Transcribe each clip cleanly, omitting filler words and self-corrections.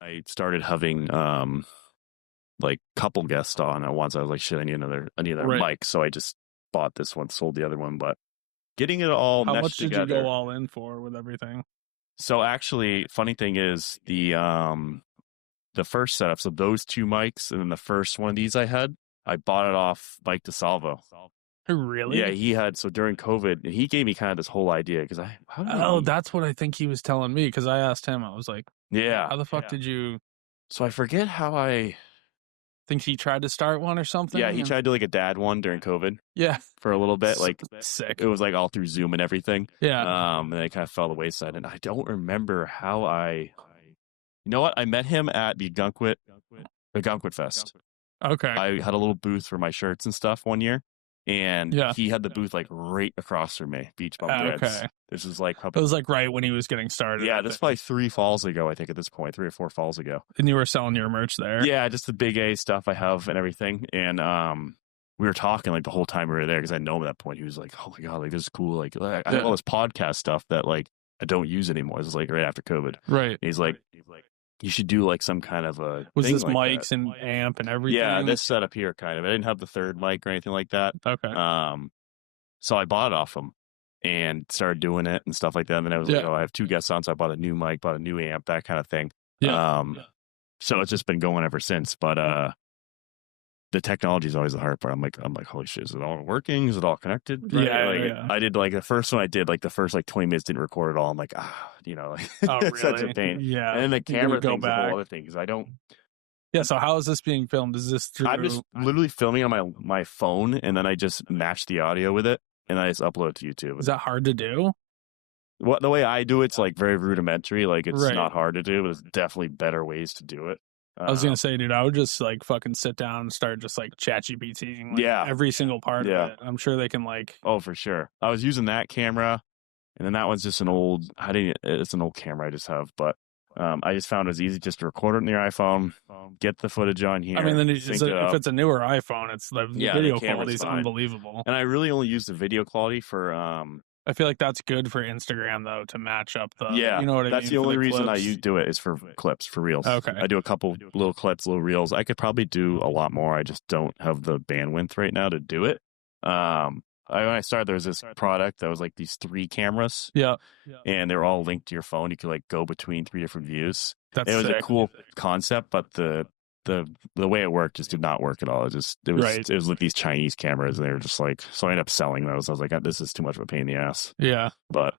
I started having like couple guests on at once. I was like, shit, I need another Right. mic. So I just bought this one, sold the other one, but getting it all How meshed much did you together. go all in for with everything? So actually, funny thing is the first setup, so those two mics and then the first one of these I bought it off Mike DeSalvo. Really? Yeah, he had, so during COVID, he gave me kind of this whole idea because how did Oh, he? that's what I think he was telling me, because I asked him. I was like, Yeah. how the fuck did you So I forget how think he tried to start one or something? yeah, he tried to do like a dad one during COVID Yeah. for a little bit. Like Sick. it was like all through Zoom and everything. Yeah. And then it kind of fell to the wayside. And I don't remember how you know what? I met him at the Gunkwit Fest. Okay. I had a little booth for my shirts and stuff one year. And Yeah. he had the booth like right across from me, Beach Bum Threads. Okay. This is like It probably, was like right when he was getting started. yeah, this is probably 3 falls ago, I think, at this point, 3 or 4 falls ago. And you were selling your merch there? Yeah, just the big A stuff I have and everything. And we were talking like the whole time we were there because I know him at that point. He was like, "Oh my god, like this is cool. Like I have all this podcast stuff that like I don't use anymore." This is like right after COVID. Right. And he's like, "You should do like some kind of a Was thing this like mics that." and amp and everything? Yeah, this setup here kind of. I didn't have the third mic or anything like that. Okay. So I bought it off him and started doing it and stuff like that. And then I was like, "Oh, I have 2 guests on," so I bought a new mic, bought a new amp, that kind of thing. Yeah. So it's just been going ever since. But the technology is always the hard part. I'm like, holy shit, is it all working? Is it all connected? Right? Yeah, like, yeah. I did like the first one I did, like the first like 20 minutes didn't record at all. I'm like, like Oh, it's such a really? pain. Yeah. And then the You camera go thing's a back. whole other thing because I don't. Yeah, so how is this being filmed? Is this through? I'm just literally filming on my phone, and then I just match the audio with it, and I just upload it to YouTube. Is that hard to do? What the way I do it's like very rudimentary. Like it's Right. not hard to do, but there's definitely better ways to do it. I was gonna say, dude, I would just like fucking sit down and start just like ChatGPTing like, Yeah. every single part Yeah. of it. I'm sure they can like. Oh, for sure. I was using that camera, and then that one's just an old. It's an old camera I just have, but I just found it was easy just to record it on your iPhone, get the footage on here. I mean, then sync it up. if it's a newer iPhone, it's the Yeah, video the camera's quality is fine. unbelievable. And I really only use the video quality for I feel like that's good for Instagram though, to match up the. yeah, You know what I mean? that's the only reason I clips. do it is for clips, for reels. Okay. I do a couple little clips, little reels. I could probably do a lot more. I just don't have the bandwidth right now to do it. When I started, there was this product that was like these 3 cameras. Yeah. And they were all linked to your phone. You could like go between 3 different views. That's It was sick. a cool concept, but the way it worked just did not work at all. It was Right. it was like these Chinese cameras, and they were just like, so I ended up selling those. I was like, this is too much of a pain in the ass. Yeah. But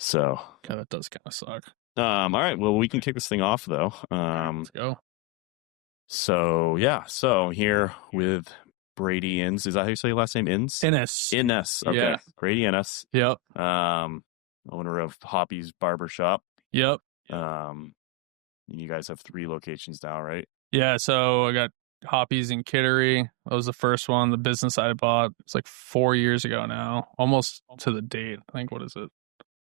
so Yeah, that does kind of suck. all right, well, we can kick this thing off though. Let's go. So yeah, so here with Brady Inns. Is that how you say your last name? Inns? Innes. Okay. Yeah. Brady Innes. Yep. Owner of Hoppi's Barbershop. Yep. You guys have 3 locations now, right? Yeah, so I got Hoppies in Kittery. That was the first one. The business I bought, it's like 4 years ago now, almost to the date. I think, what is it?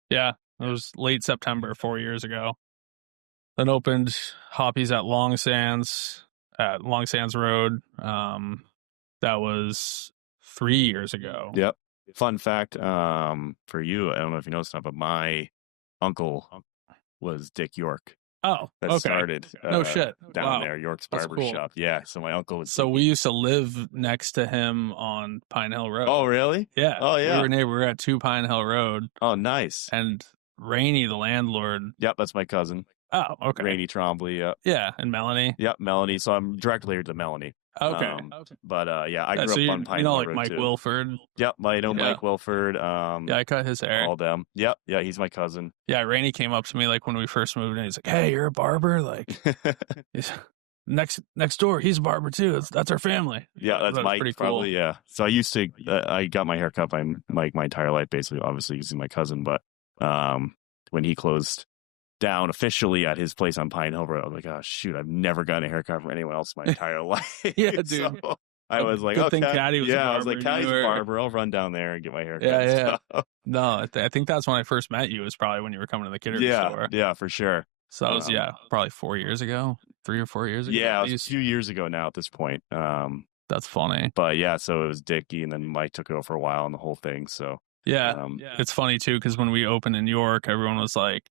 Yeah, it was late September 4 years ago. Then opened Hoppies at Long Sands Road. That was 3 years ago. Yep. Fun fact for you, I don't know if you know this, but my uncle was Dick York. Oh, That okay. started No shit. down Wow. there, York's That's Barbershop. cool. Yeah, so my uncle was. So we used to live next to him on Pine Hill Road. Oh, really? Yeah. Oh, yeah. We were at 2 Pine Hill Road. Oh, nice. And Rainey, the landlord. Yep, that's my cousin. Oh, okay. Rainey Trombley. Yep. Yeah, and Melanie. Yep, Melanie. So I'm directly related to Melanie. Okay. But yeah, I grew so up on Pine you know, Hill like Road Mike too. Wilford. Yep, I know Yeah. Mike Wilford. Yeah, I cut his hair. All them. Yep, yeah, he's my cousin. Yeah, Rainey came up to me like when we first moved in. He's like, "Hey, you're a barber?" Like, he's, next door, he's a barber too. That's our family. Yeah, that's Mike. Pretty Probably. cool. Yeah. So I used to. I got my hair cut by Mike my entire life, basically. Obviously, using my cousin, but when he closed down officially at his place on Pine Hill Road, I was like, oh shoot, I've never gotten a haircut from anyone else my entire life. Yeah, dude. So I was like, Good thing okay. Caddy was a I was barber. like, Caddy's You a were- barber. I'll run down there and get my hair cut. Yeah. So, No, I think that's when I first met you. Was probably when you were coming to the Kittery store. yeah, for sure. So that was probably 4 years ago, 3 or 4 years ago. Yeah, it was a few years ago now at this point. That's funny. But yeah, so it was Dickie, and then Mike took it over for a while on the whole thing. So Yeah, it's funny too because when we opened in New York, everyone was like,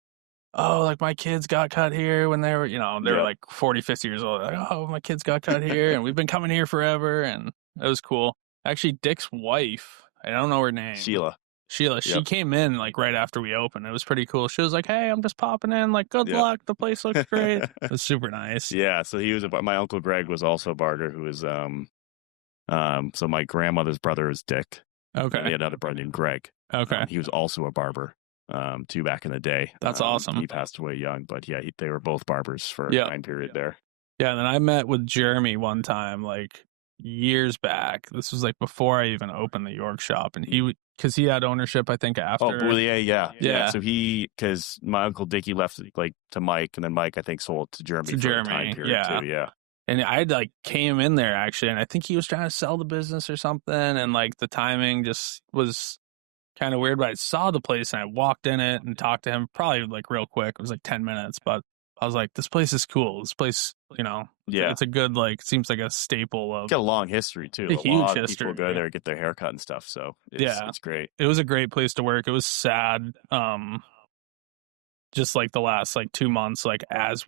oh, like my kids got cut here when they were, they were Yeah. like 40, 50 years old. Like, oh, my kids got cut here and we've been coming here forever. And it was cool. Actually, Dick's wife, I don't know her name. Sheila. She Yep. came in like right after we opened. It was pretty cool. She was like, hey, I'm just popping in. Like, good Yep. luck. The place looks great. It was super nice. Yeah. So he was my uncle Greg was also a barber who was so my grandmother's brother is Dick. Okay. And he had another brother named Greg. Okay. He was also a barber. Too back in the day. That's awesome. He passed away young, but yeah, they were both barbers for a time period there. Yeah, and then I met with Jeremy one time, like years back. This was like before I even opened the York shop, and because he had ownership, I think after. Oh, yeah. So because my uncle Dickie left like to Mike, and then Mike I think sold to Jeremy for a time period too. Yeah. And I like came in there actually, and I think he was trying to sell the business or something, and like the timing just was kind of weird, but I saw the place and I walked in it and talked to him probably like real quick. It was like 10 minutes, but I was like, this place is cool. This place, it's a good, like, seems like a staple of. It's got a long history too. A huge lot of history. People go there, get their hair cut and stuff. So it's great. It was a great place to work. It was sad. Just like the last like 2 months, like because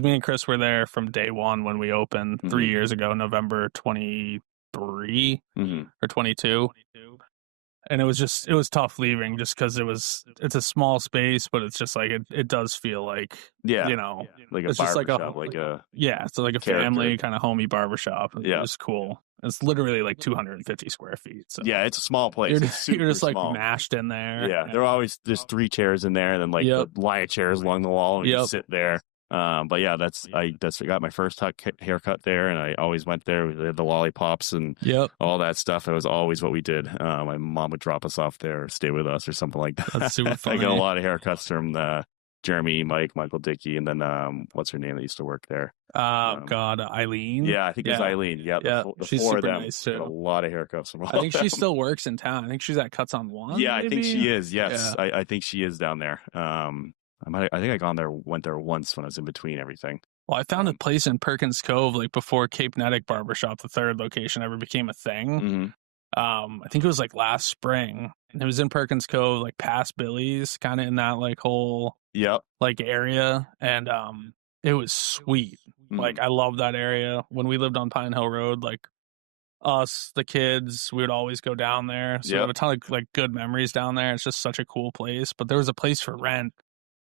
me and Chris were there from day one when we opened 3 years ago, November 23 or 22. And it was tough leaving just because it's a small space, but it's just like it does feel like like a barbershop, so like a family kind of homey barbershop. Yeah, it's cool. It's literally like 250 square feet. So yeah, it's a small place. You're just like small. mashed in there. Yeah, there's 3 chairs in there, and then like the line of chairs along the wall, and you sit there. But yeah, I got my first haircut there, and I always went there. We had the lollipops and all that stuff. It was always what we did. My mom would drop us off there, or stay with us, or something like that. That's super funny. I got a lot of haircuts from Jeremy, Mike, Michael Dickey, and then what's her name that used to work there? Eileen. Yeah, I think it was Eileen. Yeah, the she's 4 super of them. nice too. Got a lot of haircuts from all I think of them. she still works in town. I think she's at Cuts on One. Yeah, maybe? I think she is. Yes, I think she is down there. I think I went there once when I was in between everything. Well, I found a place in Perkins Cove, like before Cape Netick Barbershop, the 3rd location, ever became a thing. I think it was like last spring. And it was in Perkins Cove, like past Billy's, kind of in that like whole like area. And it was sweet. Like I love that area. When we lived on Pine Hill Road, like us, the kids, we would always go down there. So we have a ton of like good memories down there. It's just such a cool place. But there was a place for rent.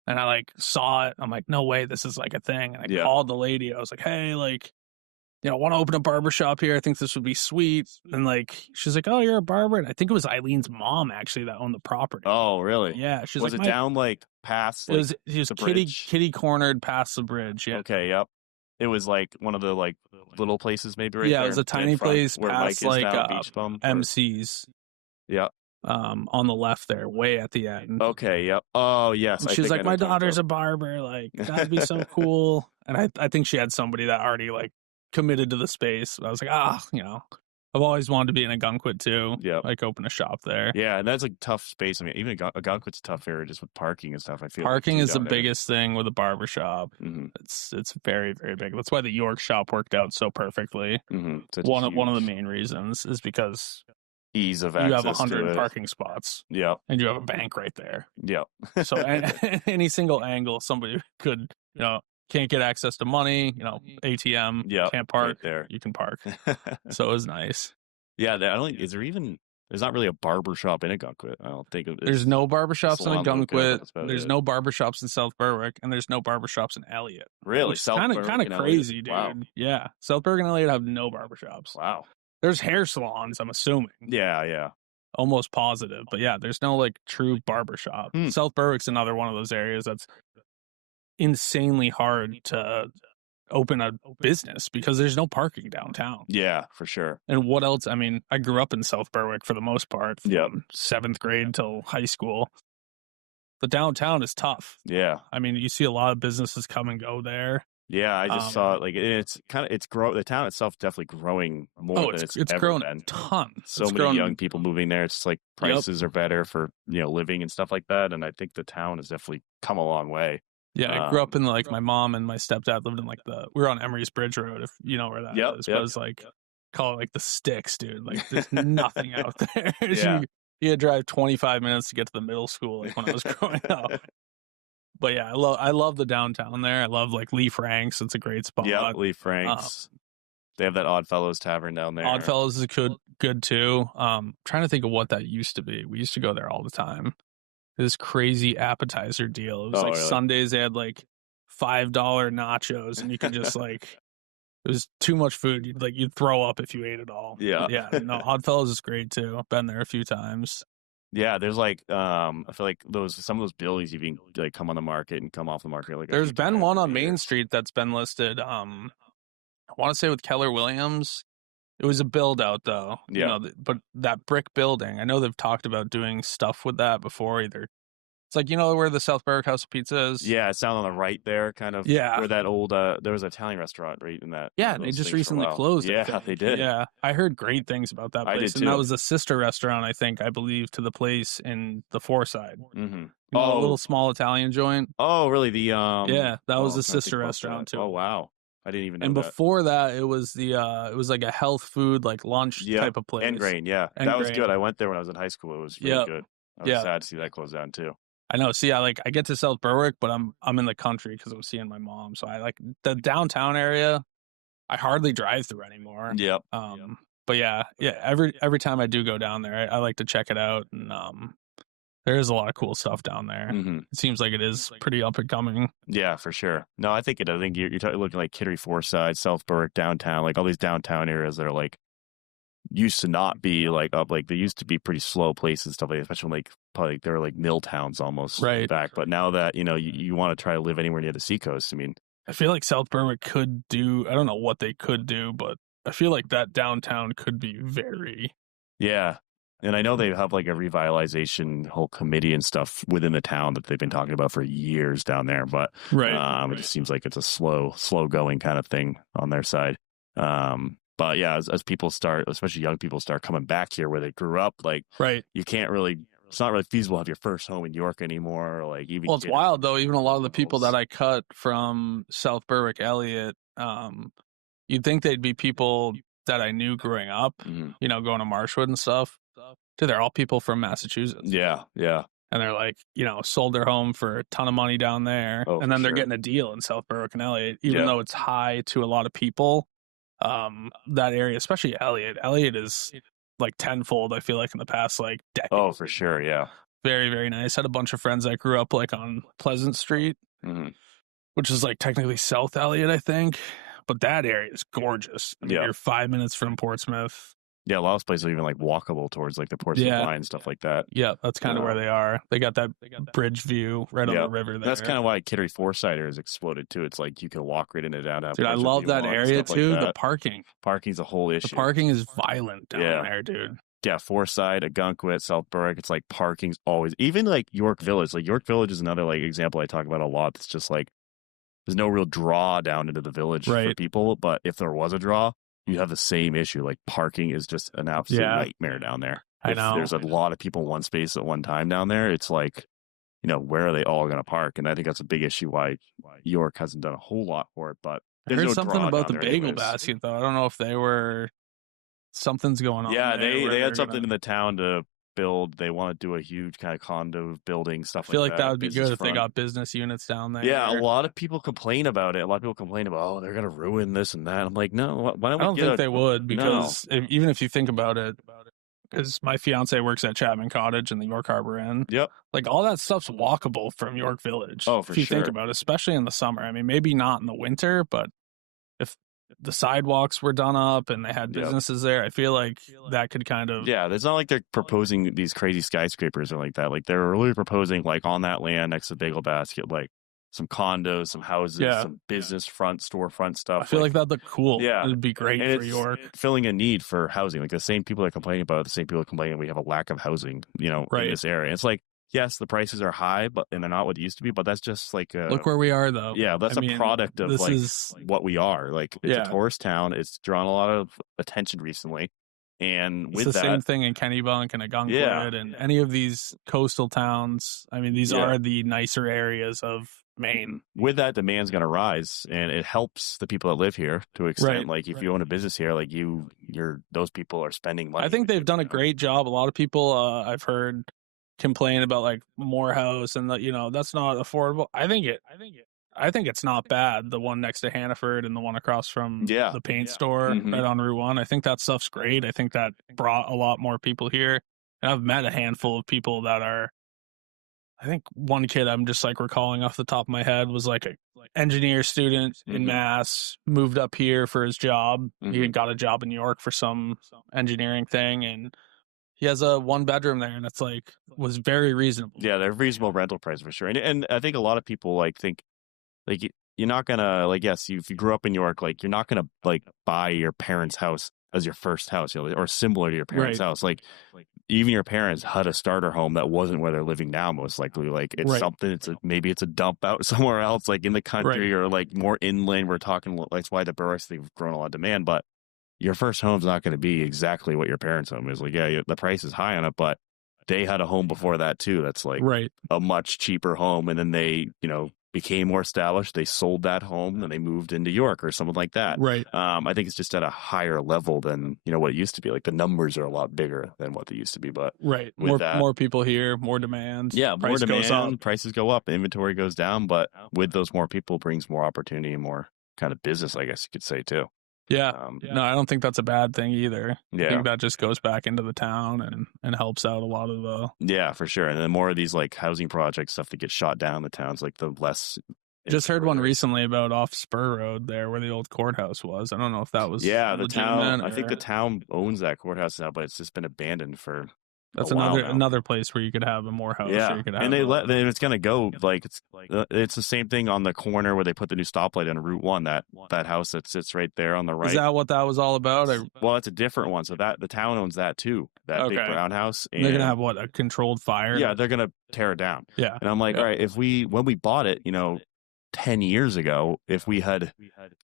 And I like saw it. I'm like, no way, this is like a thing. And I called the lady. I was like, hey, like, want to open a barbershop here. I think this would be sweet. And like, she's like, oh, you're a barber. And I think it was Eileen's mom actually that owned the property. Oh, really? Yeah. She's was like, it down like past? Like, it was kitty cornered past the bridge. Yeah. Okay. Yep. It was like one of the like little places maybe right there. Yeah, it was a tiny place where past Mike is like now, Beach Bum, MC's. Yeah. On the left there, way at the end. Okay, yep. Oh, yes. And she's like, my daughter's a barber. Like, that'd be so cool. And I think she had somebody that already, like, committed to the space. I was like, I've always wanted to be in Ogunquit, too. Yeah. Like, open a shop there. Yeah, and that's a tough space. I mean, even Ogunquit's a tough area just with parking and stuff, I feel Parking is the biggest thing with a barbershop. Mm-hmm. It's very, very big. That's why the York shop worked out so perfectly. Mm-hmm. One of the main reasons is because ease of access. You have 100 parking spots. Yeah. And you have a bank right there. Yeah. So any single angle, somebody could, can't get access to money, ATM, can't park right there. You can park. So it was nice. Yeah. There's not really a barbershop in Ogunquit. I don't think there's no barbershops in Ogunquit. There's no barbershops in South Berwick, and there's no barbershops in Elliott. Really? Kind of crazy, dude. Wow. Yeah. South Berwick and Elliott have no barbershops. Wow. There's hair salons, I'm assuming. Yeah. Almost positive. But yeah, there's no like true barbershop. South Berwick's another one of those areas that's insanely hard to open a business because there's no parking downtown. Yeah, for sure. And what else? I mean, I grew up in South Berwick for the most part. From 7th grade till high school. The downtown is tough. Yeah. I mean, you see a lot of businesses come and go there. Yeah, I just saw it. Like the town itself definitely growing more than it's ever grown been. A ton. So many young people moving there. It's like prices are better for living and stuff like that. And I think the town has definitely come a long way. Yeah, I grew up in like my mom and my stepdad lived in like we were on Emery's Bridge Road, if you know where that is. But it was like call it like the sticks, dude. Like there's nothing out there. You had to drive 25 minutes to get to the middle school like when I was growing up. But yeah, I love the downtown there. I love like Lee Frank's. It's a great spot. Yeah, Lee Frank's. They have that Oddfellows Tavern down there. Oddfellows is good too. Trying to think of what that used to be. We used to go there all the time. This crazy appetizer deal. It was Really? Sundays they had like $5 nachos, and you could just like it was too much food. You'd throw up if you ate it all. Yeah. Yeah. No, Oddfellows is great too. I've been there a few times. Yeah, there's like I feel like some of those buildings you can like come on the market and come off the market. Like there's been one on Main Street that's been listed. I want to say with Keller Williams. It was a build out though. Yeah. But that brick building, I know they've talked about doing stuff with that before. Either it's like where the South Berwick House of Pizza is. Yeah, it's down on the right there, kind of. Yeah, where that old there was an Italian restaurant right in that. Yeah, they just recently closed. Yeah, they did. Yeah, I heard great things about that place, I did too. And that was a sister restaurant, I believe, to the place in the Foreside. Mm-hmm. A little small Italian joint. Oh, really? Yeah, that was a sister restaurant too. Oh, wow. I didn't even know and that. Before that, it was it was like a health food, like lunch type of place. Engrain, yeah. That was good. I went there when I was in high school. It was really good. I was sad to see that close down too. I know. See, I get to South Berwick, but I'm in the country because I'm seeing my mom. So I like the downtown area. I hardly drive through anymore. Yep. But yeah. Every time I do go down there, I like to check it out, and there is a lot of cool stuff down there. Mm-hmm. It seems like it is pretty up and coming. Yeah, for sure. No, I think you're looking like Kittery, Forsyth, South Berwick, downtown, like all these downtown areas that are like used to not be like up, like they used to be pretty slow places and stuff like that, especially when, like probably like, they were like mill towns almost back. But now that you want to try to live anywhere near the seacoast, I mean, I feel like South Berwick could do. I don't know what they could do, but I feel like that downtown could be very. Yeah. And I know they have like a revitalization whole committee and stuff within the town that they've been talking about for years down there. But it just seems like it's a slow going kind of thing on their side. But yeah, as people start, especially young people start coming back here where they grew up, like you can't really, it's not really feasible to have your first home in York anymore. Or like even it's wild though. Even a lot of the people that I cut from South Berwick, Elliott, you'd think they'd be people that I knew growing up, going to Marshwood and stuff. Dude, they're all people from Massachusetts. Yeah. And they're like, sold their home for a ton of money down there. And then they're getting a deal in South Berwick and Elliott, even though it's high to a lot of people. That area, especially Elliott. Elliott is like tenfold, I feel like, in the past like decade. Oh, for sure, yeah. Very, very nice. Had a bunch of friends that grew up like on Pleasant Street, which is like technically South Elliott, I think. But that area is gorgeous. I mean, you're 5 minutes from Portsmouth. Yeah, a lot of places are even like walkable towards like the Portsmouth line and stuff like that. Yeah, that's kind of where they are. They got that bridge view right on the river there. That's kind of why Kittery Forsyth has exploded too. It's like you can walk right into downtown. Dude, I love that area too. Like the parking. Parking's a whole issue. The parking is violent down there, dude. Yeah, Forsyth, Agunquit, South Berwick. It's like parking's always, even like York Village. Like York Village is another like example I talk about a lot. It's just like there's no real draw down into the village for people. But if there was a draw, you have the same issue. Like parking is just an absolute nightmare down there. I know. There's a lot of people in one space at one time down there. It's like, where are they all going to park? And I think that's a big issue why York hasn't done a whole lot for it. But I heard something about the bagel basket, though. I don't know if they were, something's going on. Yeah, they had something in the town to build. They want to do a huge kind of condo building stuff. I feel like that would be good if they got business units down there. Yeah, a lot of people complain about it. A lot of people complain about, oh, they're going to ruin this and that. I'm like, no, why don't we? I don't think they would, because even if you think about it, because my fiance works at Chapman Cottage in the York Harbor Inn. Yep. Like all that stuff's walkable from York Village. Oh, for sure. If you think about it, especially in the summer. I mean, maybe not in the winter, but if the sidewalks were done up and they had businesses there, I feel like that could kind of... Yeah, it's not like they're proposing these crazy skyscrapers or like that. Like they're really proposing like on that land next to Bagel Basket, like some condos, some houses, some business storefront stuff. I feel like that'd look cool. Yeah. It'd be great and for York. Filling a need for housing. Like the same people that complain about it, the same people that complain we have a lack of housing, in this area. It's like, yes, the prices are high, and they're not what they used to be, but that's just like look where we are, though. Yeah, that's a product of what we are. Like it's a tourist town. It's drawn a lot of attention recently. And it's the same thing in Kennebunk and Agunquit and any of these coastal towns. I mean, these are the nicer areas of Maine. With that, demand's going to rise, and it helps the people that live here to an extent. Like if you own a business here, like those people are spending money. I think they've done a great job. A lot of people I've heard complain about like Morehouse and that's not affordable. I think it's not bad. The one next to Hannaford and the one across from the paint store right on Route 1. I think that stuff's great. I think that brought a lot more people here. And I've met a handful of people that are, I think one kid I'm just like recalling off the top of my head was like a engineer student in Mass, moved up here for his job. He got a job in New York for some engineering thing, and he has a 1-bedroom there, and it's like was very reasonable. Yeah, they're reasonable rental price for sure. And I think a lot of people like think like you're not gonna like if you grew up in New York, like you're not gonna like buy your parents' house as your first house, or similar to your parents' house. Like even your parents had a starter home that wasn't where they're living now, most likely. Like it's something. Maybe it's a dump out somewhere else, like in the country or like more inland. We're talking. That's why the boroughs they've grown a lot of demand. But your first home's not going to be exactly what your parents' home is. Like the price is high on it, but they had a home before that too. That's like a much cheaper home, and then they became more established. They sold that home and they moved into York or something like that. I think it's just at a higher level than what it used to be. Like the numbers are a lot bigger than what they used to be. But more people here, more demand. More demand. Prices go up, inventory goes down. But with those more people brings more opportunity and more kind of business, I guess you could say too. No, I don't think that's a bad thing either. I think that just goes back into the town and helps out a lot of the... for sure. And then more of these like housing project stuff that get shot down in the towns, like the less... Just heard one recently about off Spur Road there where the old courthouse was. I don't know if that was the town. I think the town owns that courthouse now, but it's just been abandoned for... That's another place where you could have a Morehouse. Yeah, you could have and it's gonna go like it's the same thing on the corner where they put the new stoplight on Route 1. That house that sits right there on the right. Is that what that was all about? Well, it's a different one. So that the town owns that too. That big brown house. And they're gonna have a controlled fire. Yeah, they're gonna tear it down. Yeah, and I'm like, all right, when we bought it, 10 years ago, if we had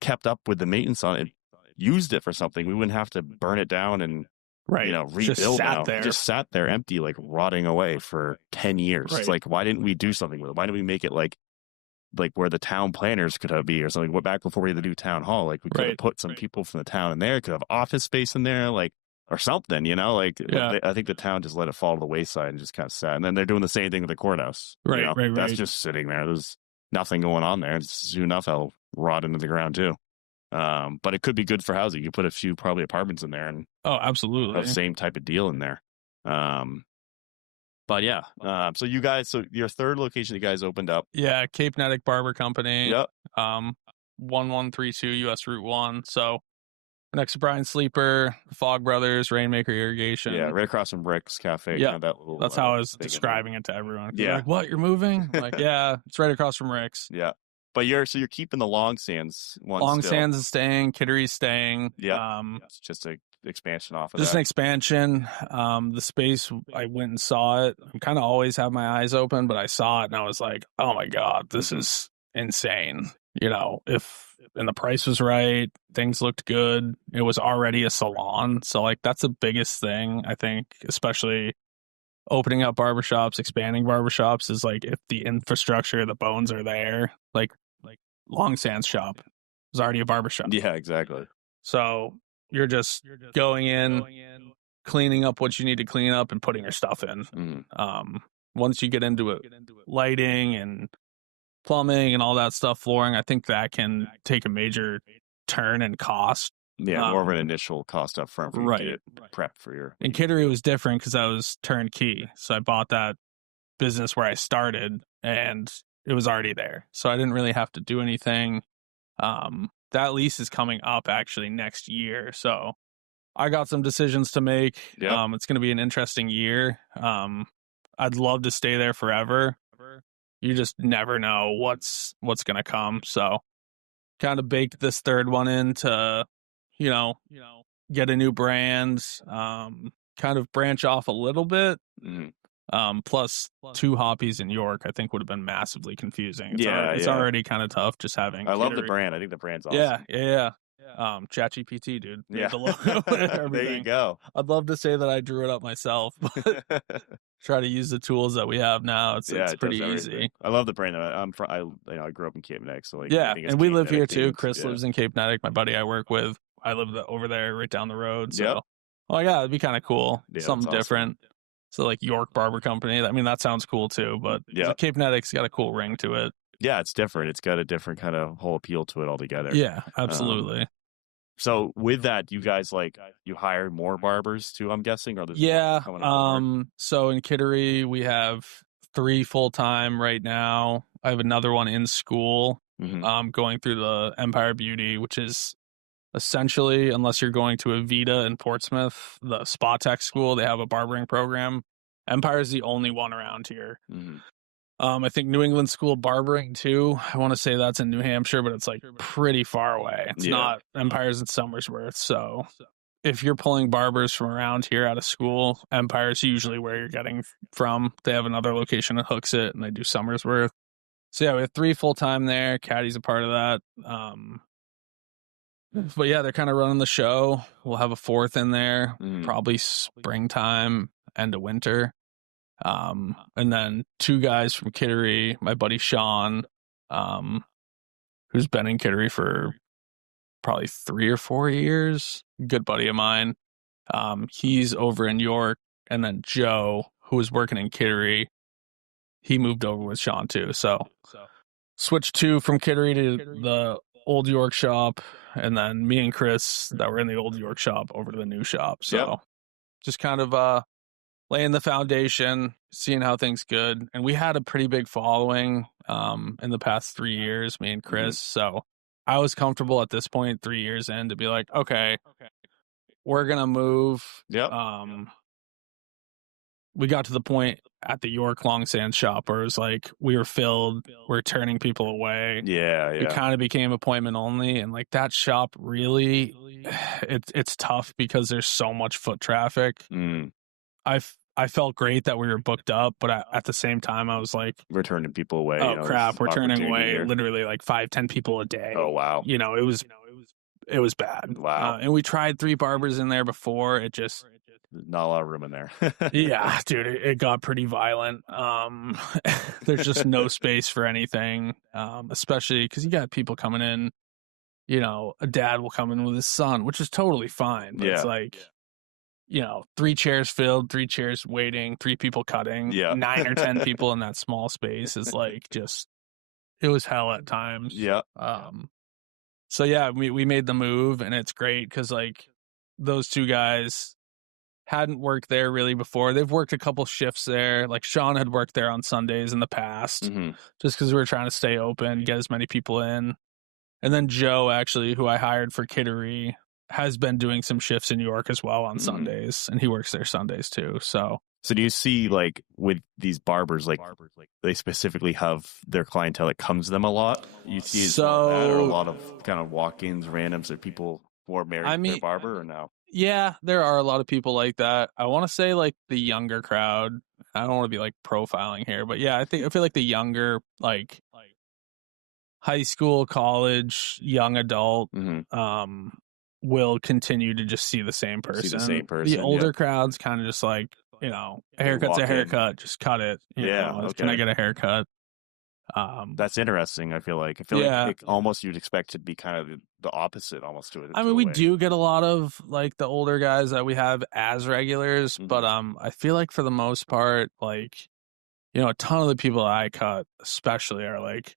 kept up with the maintenance on it, used it for something, we wouldn't have to burn it down and. Rebuild just sat there empty, like rotting away for 10 years. It's like, why didn't we do something with it? Why didn't we make it like where the town planners could have be or something? Back before we had the new town hall, like we could have put some people from the town in there, could have office space in there, like or something, I think the town just let it fall to the wayside and just kind of sat. And then they're doing the same thing with the courthouse. That's just sitting there. There's nothing going on there. Soon enough, that'll rot into the ground too. But it could be good for housing. You put a few probably apartments in there and absolutely have the same type of deal in there. But so you guys, your third location you guys opened up. Yeah, Cape Netick Barber Company. Yep. 1132 US Route 1. So next to Brian Sleeper, Fog Brothers, Rainmaker Irrigation. Yeah, right across from Rick's Cafe. Yeah, that's how I was describing it to everyone. Yeah, like, what, you're moving? Like, yeah, it's right across from Rick's. Yeah. But you're keeping the Long Sands one. Long Sands is staying. Kittery's staying. Yeah, it's just an expansion off of just that. An expansion. The space, I went and saw it. I kind of always have my eyes open, but I saw it and I was like, oh my God, this is insane. And the price was right, things looked good. It was already a salon. So like that's the biggest thing, I think, especially opening up barbershops, expanding barbershops, is like if the infrastructure, the bones are there, like Long Sands shop was already a barbershop. Yeah, exactly. So you're just going in, cleaning up what you need to clean up and putting your stuff in. Once you get into it, lighting and plumbing and all that stuff, flooring, I think that can take a major turn in cost. Yeah, more of an initial cost up front for you to get prep for your... And Kittery was different because I was turnkey. So I bought that business where I started and it was already there. So I didn't really have to do anything. That lease is coming up actually next year. So I got some decisions to make. Yep. It's going to be an interesting year. I'd love to stay there forever. You just never know what's going to come. So kind of baked this third one in to, get a new brand, kind of branch off a little bit. Plus 2 Hoppies in York, I think would have been massively confusing. It's already kind of tough just having. I love the brand. I think the brand's awesome. Yeah. ChatGPT, dude. Yeah. The logo and everything. There you go. I'd love to say that I drew it up myself, but try to use the tools that we have now. It's pretty easy. I love the brand. I grew up in Cape Netick, so and we live here too. Chris lives in Cape Netick. My buddy I work with, I live over there right down the road. So, it'd be kind of cool. Something different. So like York Barber Company. I mean, that sounds cool too, but Yeah. Cape Nedic's got a cool ring to it. Yeah, it's different. It's got a different kind of whole appeal to it altogether. Yeah, absolutely. So with that, you guys like you hire more barbers too, I'm guessing, or there's Yeah. more coming on board? So in Kittery, we have 3 full-time right now. I have another one in school, going through the Empire Beauty, which is essentially, unless you're going to Avita in Portsmouth, the Spa Tech school, they have a barbering program. Empire is the only one around here. I think New England School of Barbering too. I want to say that's in New Hampshire, but it's like pretty far away. It's not. Empire's in Somersworth. So if you're pulling barbers from around here out of school, Empire's usually where you're getting from. They have another location that hooks it, and they do Somersworth. So yeah, we have 3 full-time there. Caddy's a part of that. But yeah, they're kind of running the show. We'll have a 4th in there, probably springtime, end of winter. And then 2 guys from Kittery, my buddy Sean, who's been in Kittery for probably 3 or 4 years, good buddy of mine. He's over in York, and then Joe, who was working in Kittery, he moved over with Sean too. So switched 2 from Kittery to the old York shop, and then me and Chris that were in the old York shop over to the new shop. So just kind of laying the foundation, seeing how things good. And we had a pretty big following in the past 3 years, me and Chris. So I was comfortable at this point, 3 years in, to be like, okay, we're going to move. We got to the point at the York Long Sands shop where it was like we were filled, we're turning people away. It kind of became appointment only, and like that shop really, it's tough because there's so much foot traffic. I felt great that we were booked up, but at the same time, I was like, we're turning people away. Oh crap, we're turning away literally like 5-10 people a day. Oh wow, it was bad. Wow. And we tried 3 barbers in there before. It just not a lot of room in there. Yeah, dude, it got pretty violent. There's just no space for anything, especially because you got people coming in. You know, a dad will come in with his son, which is totally fine. But it's like, 3 chairs filled, 3 chairs waiting, 3 people cutting, 9 or 10 people in that small space is like just, it was hell at times. So yeah, we made the move, and it's great because like those 2 guys hadn't worked there really before. They've worked a couple shifts there. Like Sean had worked there on Sundays in the past, just because we were trying to stay open, get as many people in. And then Joe, actually, who I hired for Kittery, has been doing some shifts in New York as well on Sundays, and he works there Sundays too. So do you see like with these barbers, like they specifically have their clientele that comes to them a lot? You see that, or a lot of kind of walk-ins, randoms, or people who are married to their barber, or no? Yeah, there are a lot of people like that. I want to say like the younger crowd. I don't want to be like profiling here, but yeah, I feel like the younger, like high school, college, young adult, will continue to just see the same person. The older crowd's kind of just like, a haircut's a haircut, just cut it. Can I get a haircut? That's interesting. I feel like almost you'd expect it to be kind of the opposite almost to it. I mean, we do get a lot of like the older guys that we have as regulars, but I feel like for the most part, like, a ton of the people I cut especially are like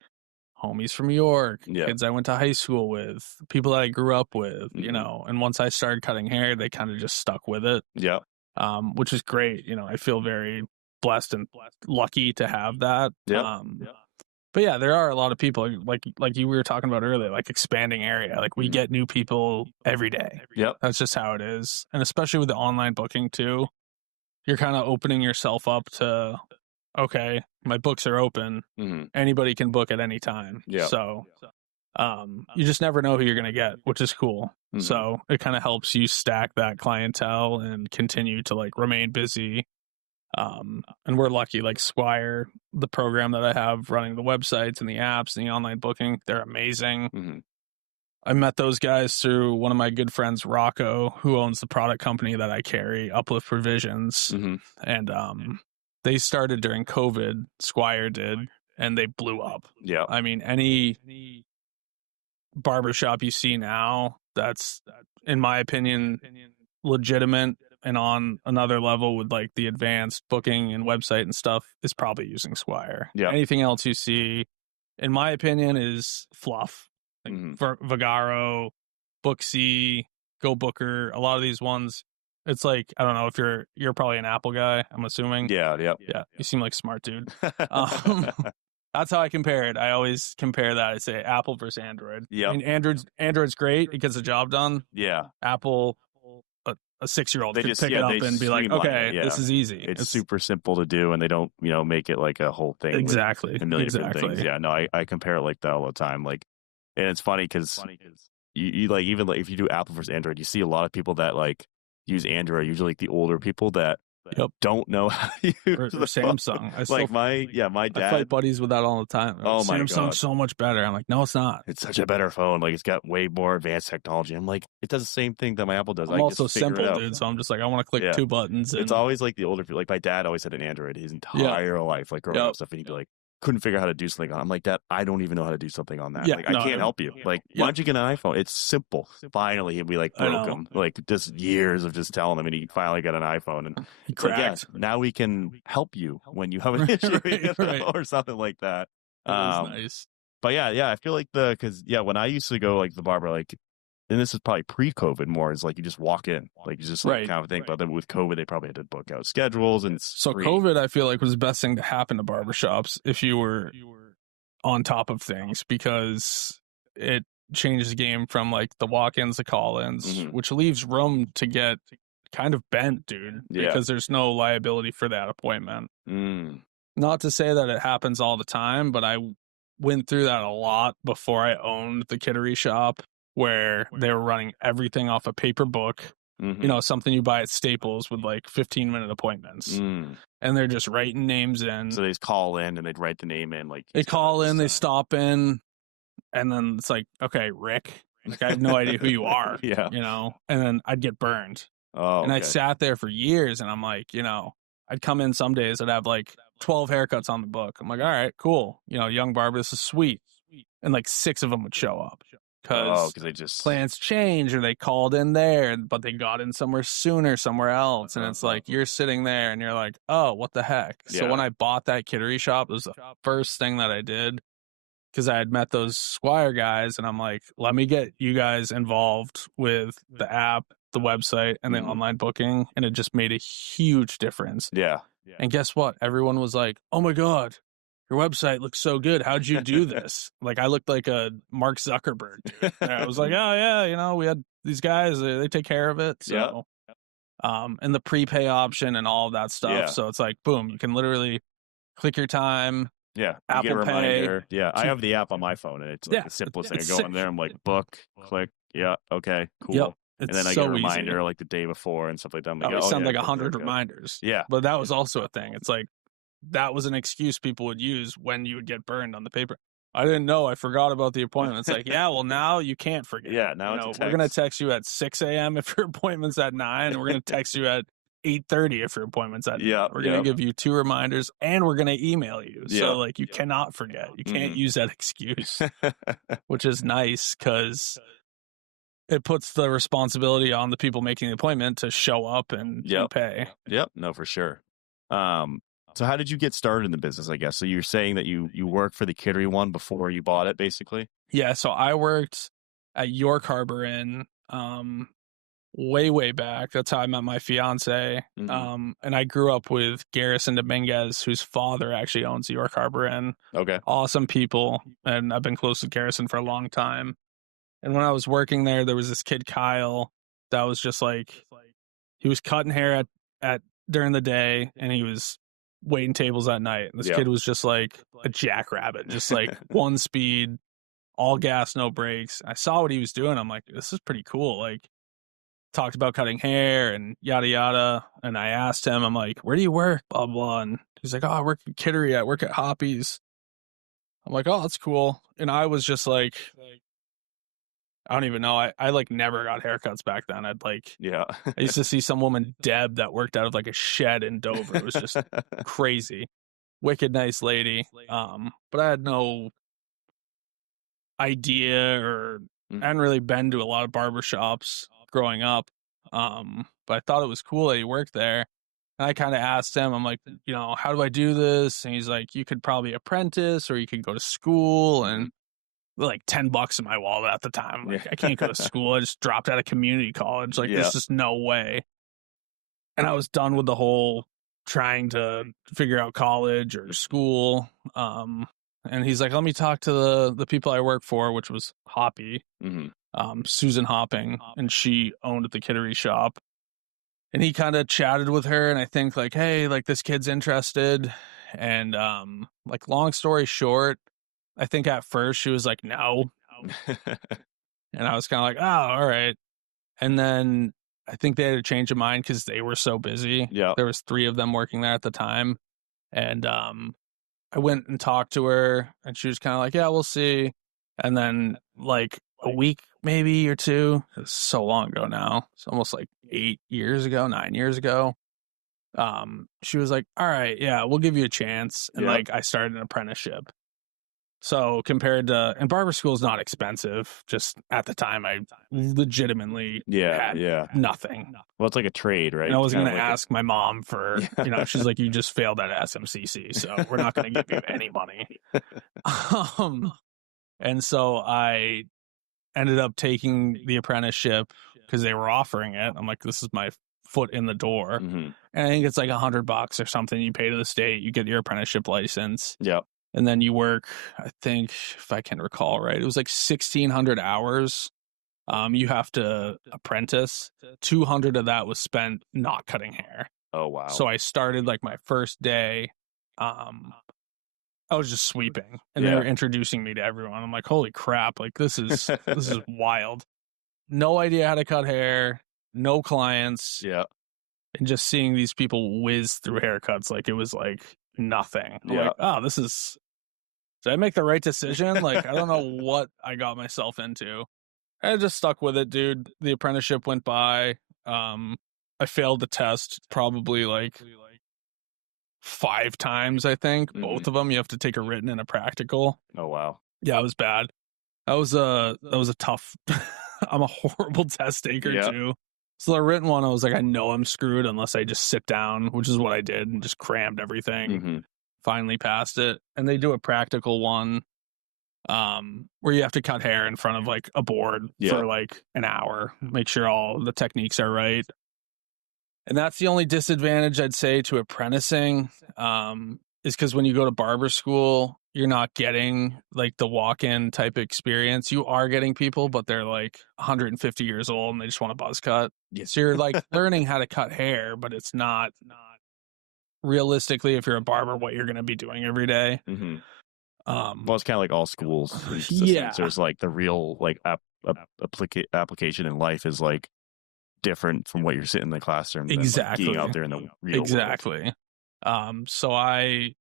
homies from York, kids I went to high school with, people that I grew up with, and once I started cutting hair, they kind of just stuck with it. Which is great. I feel very blessed and lucky to have that. But yeah, there are a lot of people like we were talking about earlier, like expanding area. Like we get new people every day. That's just how it is. And especially with the online booking too, you're kind of opening yourself up to, okay, my books are open. Anybody can book at any time. So you just never know who you're going to get, which is cool. So it kind of helps you stack that clientele and continue to like remain busy. And we're lucky, like Squire, the program that I have running the websites and the apps and the online booking, they're amazing. I met those guys through one of my good friends, Rocco, who owns the product company that I carry, Uplift Provisions. And they started during COVID, Squire did, and they blew up. I mean, any barbershop you see now that's, in my opinion, legitimate and on another level with like the advanced booking and website and stuff is probably using Squire. Yeah. Anything else you see, in my opinion, is fluff. Like Vagaro, Booksy, Go Booker, a lot of these ones. It's like, I don't know if you're probably an Apple guy, I'm assuming. Yeah. You seem like a smart dude. That's how I compare it. I always compare that. I say Apple versus Android. Yeah. I mean, Android's great. It gets the job done. Yeah. Apple, a 6-year-old They could just pick it up they and be like, streamline okay, it, yeah. this is easy. It's super simple to do, and they don't make it like a whole thing. Exactly. With a million different things. Yeah. No, I compare it like that all the time. Like, and it's funny because you like, even like if you do Apple versus Android, you see a lot of people that like use Android, usually like the older people that don't know how to use or Samsung. My dad. I fight buddies with that all the time. Oh my God, Samsung's so much better. I'm like, no, it's not. It's such a better phone. Like, it's got way more advanced technology. I'm like, it does the same thing that my Apple does. I'm also simple, dude. So I'm just like, I want to click 2 buttons. It's always like the older people. Like, my dad always had an Android his entire life, like growing up stuff, and he'd be like, couldn't figure out how to do something on. I'm like, Dad, I don't even know how to do something on that. Like, I can't help you. Like, why don't you get an iPhone? It's simple. Finally, we like broke him. Like, just years of just telling him, and he finally got an iPhone. And it's like, yeah, now we can help you when you have an issue, or something like that. Nice. But yeah, I feel like because when I used to go like the barber, like, and this is probably pre-COVID more, is like you just walk in, like you just like kind of thing. But then with COVID, they probably had to book out schedules, and so COVID, I feel like, was the best thing to happen to barbershops if you were on top of things, because it changed the game from like the walk-ins to call-ins, which leaves room to get kind of bent, dude, because there's no liability for that appointment. Not to say that it happens all the time, but I went through that a lot before I owned the kittery shop, where they were running everything off a paper book, something you buy at Staples with like 15-minute appointments. And they're just writing names in. So they just call in and they'd write the name in. Like, they call in, they stop in, and then it's like, okay, Rick, like, I have no idea who you are, and then I'd get burned. And I sat there for years, and I'm like, I'd come in some days, I'd have like 12 haircuts on the book. I'm like, all right, cool. Young barber, this is sweet. And like 6 of them would show up. Because they just plans change, or they called in there, but they got in somewhere sooner, somewhere else. And it's like, you're sitting there and you're like, oh, what the heck? So when I bought that kittery shop, it was the first thing that I did, because I had met those Squire guys, and I'm like, let me get you guys involved with the app, the website, and the online booking. And it just made a huge difference. Yeah. And guess what? Everyone was like, oh my God, your website looks so good. How'd you do this? Like, I looked like a Mark Zuckerberg, dude. And I was like, oh yeah, we had these guys, they take care of it. So, and the prepay option and all of that stuff. Yeah. So it's like, boom, you can literally click your time. Yeah. Apple get a Pay. Reminder. Yeah. I have the app on my phone, and it's like the simplest thing. I go in there, I'm like, book, click. Yeah. Okay. Cool. Yep. And then I get a reminder like the day before and stuff like that. I'm like, we send like 100 reminders. Yeah. But that was also a thing. It's like, that was an excuse people would use when you would get burned on the paper. I didn't know. I forgot about the appointment. It's like, yeah, well, now you can't forget. Yeah, now it's a text. We're going to text you at 6 a.m. if your appointment's at 9, and we're going to text you at 8:30 if your appointment's at 9. We're going to give you 2 reminders, and we're going to email you. So, like, you cannot forget. You can't use that excuse, which is nice because it puts the responsibility on the people making the appointment to show up and pay. Yep. No, for sure. So how did you get started in the business, I guess? So you're saying that you worked for the kittery one before you bought it, basically? Yeah, so I worked at York Harbor Inn way back. That's how I met my fiance. And I grew up with Garrison Dominguez, whose father actually owns the York Harbor Inn. Okay. Awesome people. And I've been close with Garrison for a long time. And when I was working there was this kid, Kyle, that was just like, he was cutting hair at during the day, and he was waiting tables at night. This kid was just like a jackrabbit, just like one speed, all gas, no brakes. I saw what he was doing. I'm like, this is pretty cool. Like, talked about cutting hair and yada yada. And I asked him, I'm like, where do you work? Blah blah. And he's like, oh, I work at Kittery. I work at Hoppi's. I'm like, oh, that's cool. And I was just like, I don't even know. I like never got haircuts back then. I used to see some woman, Deb, that worked out of like a shed in Dover. It was just crazy. Wicked nice lady. But I had no idea, or I hadn't really been to a lot of barbershops growing up. But I thought it was cool that he worked there. And I kind of asked him, I'm like, how do I do this? And he's like, you could probably apprentice or you could go to school. And like $10 in my wallet at the time. Like, I can't go to school. I just dropped out of community college. Like, there's just no way. And I was done with the whole trying to figure out college or school. And he's like, let me talk to the people I work for, which was Hoppi, Susan Hopping, and she owned the Kittery shop. And he kind of chatted with her, and I think like, hey, like this kid's interested. And like long story short, I think at first she was like, no. And I was kind of like, oh, all right. And then I think they had to change of mind because they were so busy. Yeah. There was 3 of them working there at the time. And I went and talked to her, and she was kind of like, yeah, we'll see. And then like a week maybe or 2, it's so long ago now. It's almost like 9 years ago. She was like, all right, yeah, we'll give you a chance. And like I started an apprenticeship. So compared to, and barber school is not expensive. Just at the time, I legitimately had nothing. Well, it's like a trade, right? And I was going to ask my mom for, she's like, you just failed at SMCC, so we're not going to give you any money. And so I ended up taking the apprenticeship because they were offering it. I'm like, this is my foot in the door. And I think it's like $100 or something. You pay to the state, you get your apprenticeship license. Yeah. And then you work, I think, if I can recall right, it was like 1,600 hours. You have to apprentice. 200 of that was spent not cutting hair. Oh, wow. So I started like my first day. I was just sweeping, and they were introducing me to everyone. I'm like, holy crap! Like this is wild. No idea how to cut hair. No clients. Yeah. And just seeing these people whiz through haircuts, like it was like nothing. I'm like, oh, this is. Did I make the right decision? Like, I don't know what I got myself into. I just stuck with it, dude. The apprenticeship went by. I failed the test probably like 5 times, I think. Both of them. You have to take a written and a practical. Oh, wow. Yeah, it was bad. That was a tough. I'm a horrible test taker too. So the written one, I was like, I know I'm screwed unless I just sit down, which is what I did, and just crammed everything. Finally passed it. And they do a practical one where you have to cut hair in front of like a board for like an hour, make sure all the techniques are right. And that's the only disadvantage I'd say to apprenticing, is because when you go to barber school, you're not getting like the walk-in type experience. You are getting people, but they're like 150 years old and they just want a buzz cut. So you're like learning how to cut hair, but it's not realistically, if you're a barber, what you're going to be doing every day. Well, it's kind of like all schools. There's like the real like application in life is like different from what you're sitting in the classroom. Exactly. Being out there in the real world. So I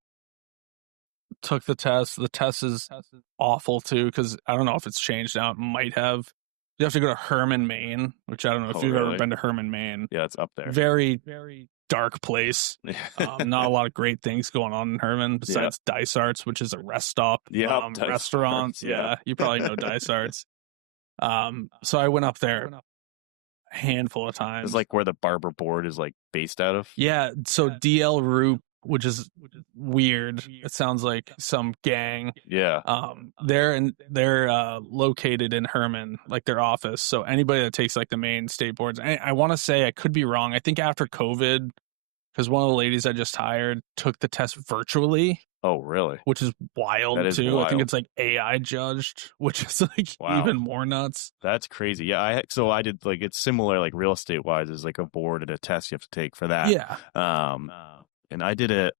took the test. The test is awful too, because I don't know if it's changed now. It might have. You have to go to Herman, Maine, which I don't know if you've ever been to Herman, Maine. Yeah, it's up there. Very, very dark place. Not a lot of great things going on in Herman besides Dice Arts, which is a rest stop. Restaurant. You probably know Dice Arts. So I went up there a handful of times. It's like where the barber board is like based out of. Yeah. So DL Roop, which is weird. It sounds like some gang. Yeah. They're located in Herman, like their office. So anybody that takes like the main state boards, I want to say, I could be wrong. I think after COVID, because one of the ladies I just hired took the test virtually. Oh, really? Which is wild too. Wild. I think it's like AI judged, which is like even more nuts. That's crazy. Yeah. So I did like, it's similar, like real estate wise, is like a board and a test you have to take for that. Yeah. And I did it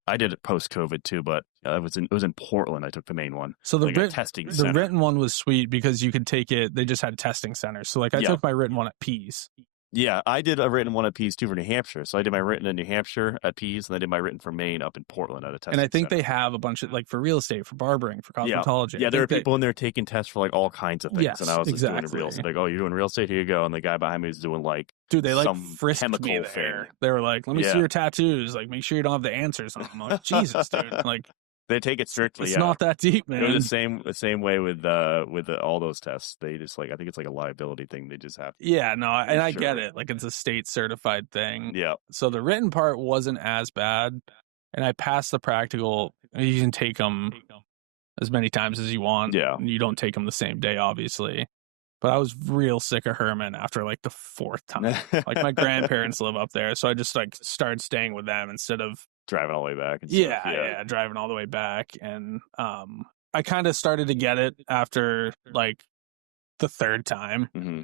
post COVID too, but it was in Portland. I took the main one. So the like testing center. The written one was sweet because you could take it. They just had testing centers. So like I took my written one at Pease. Yeah, I did a written one at Pease too for New Hampshire. So I did my written in New Hampshire at Pease, and I did my written for Maine up in Portland at a testing And I think center. they have a bunch of like for real estate, for barbering, for cosmetology. Yeah, there are people in there taking tests for like all kinds of things. Yes, and I was just doing real estate. Like, oh, you're doing real estate? Here you go. And the guy behind me was doing like dude, they like some frisked chemical me there. They were like, let me see your tattoos. Like, make sure you don't have the answers on them. I'm like, Jesus, dude. Like, They take it strictly. It's Yeah. not that deep, It was man. the same way with all those tests. They just like I think it's like a liability thing. They just have to Yeah, no, and I get sure. it. Like, it's a state certified thing. Yeah. So the written part wasn't as bad, and I passed the practical. You can take them as many times as you want. Yeah. You don't take them the same day, obviously. But I was real sick of Herman after like the fourth time. Like, my grandparents live up there, so I just like started staying with them instead of driving all the way back. And yeah, stuff. yeah, driving all the way back. And I kind of started to get it after like the third time. Mm-hmm.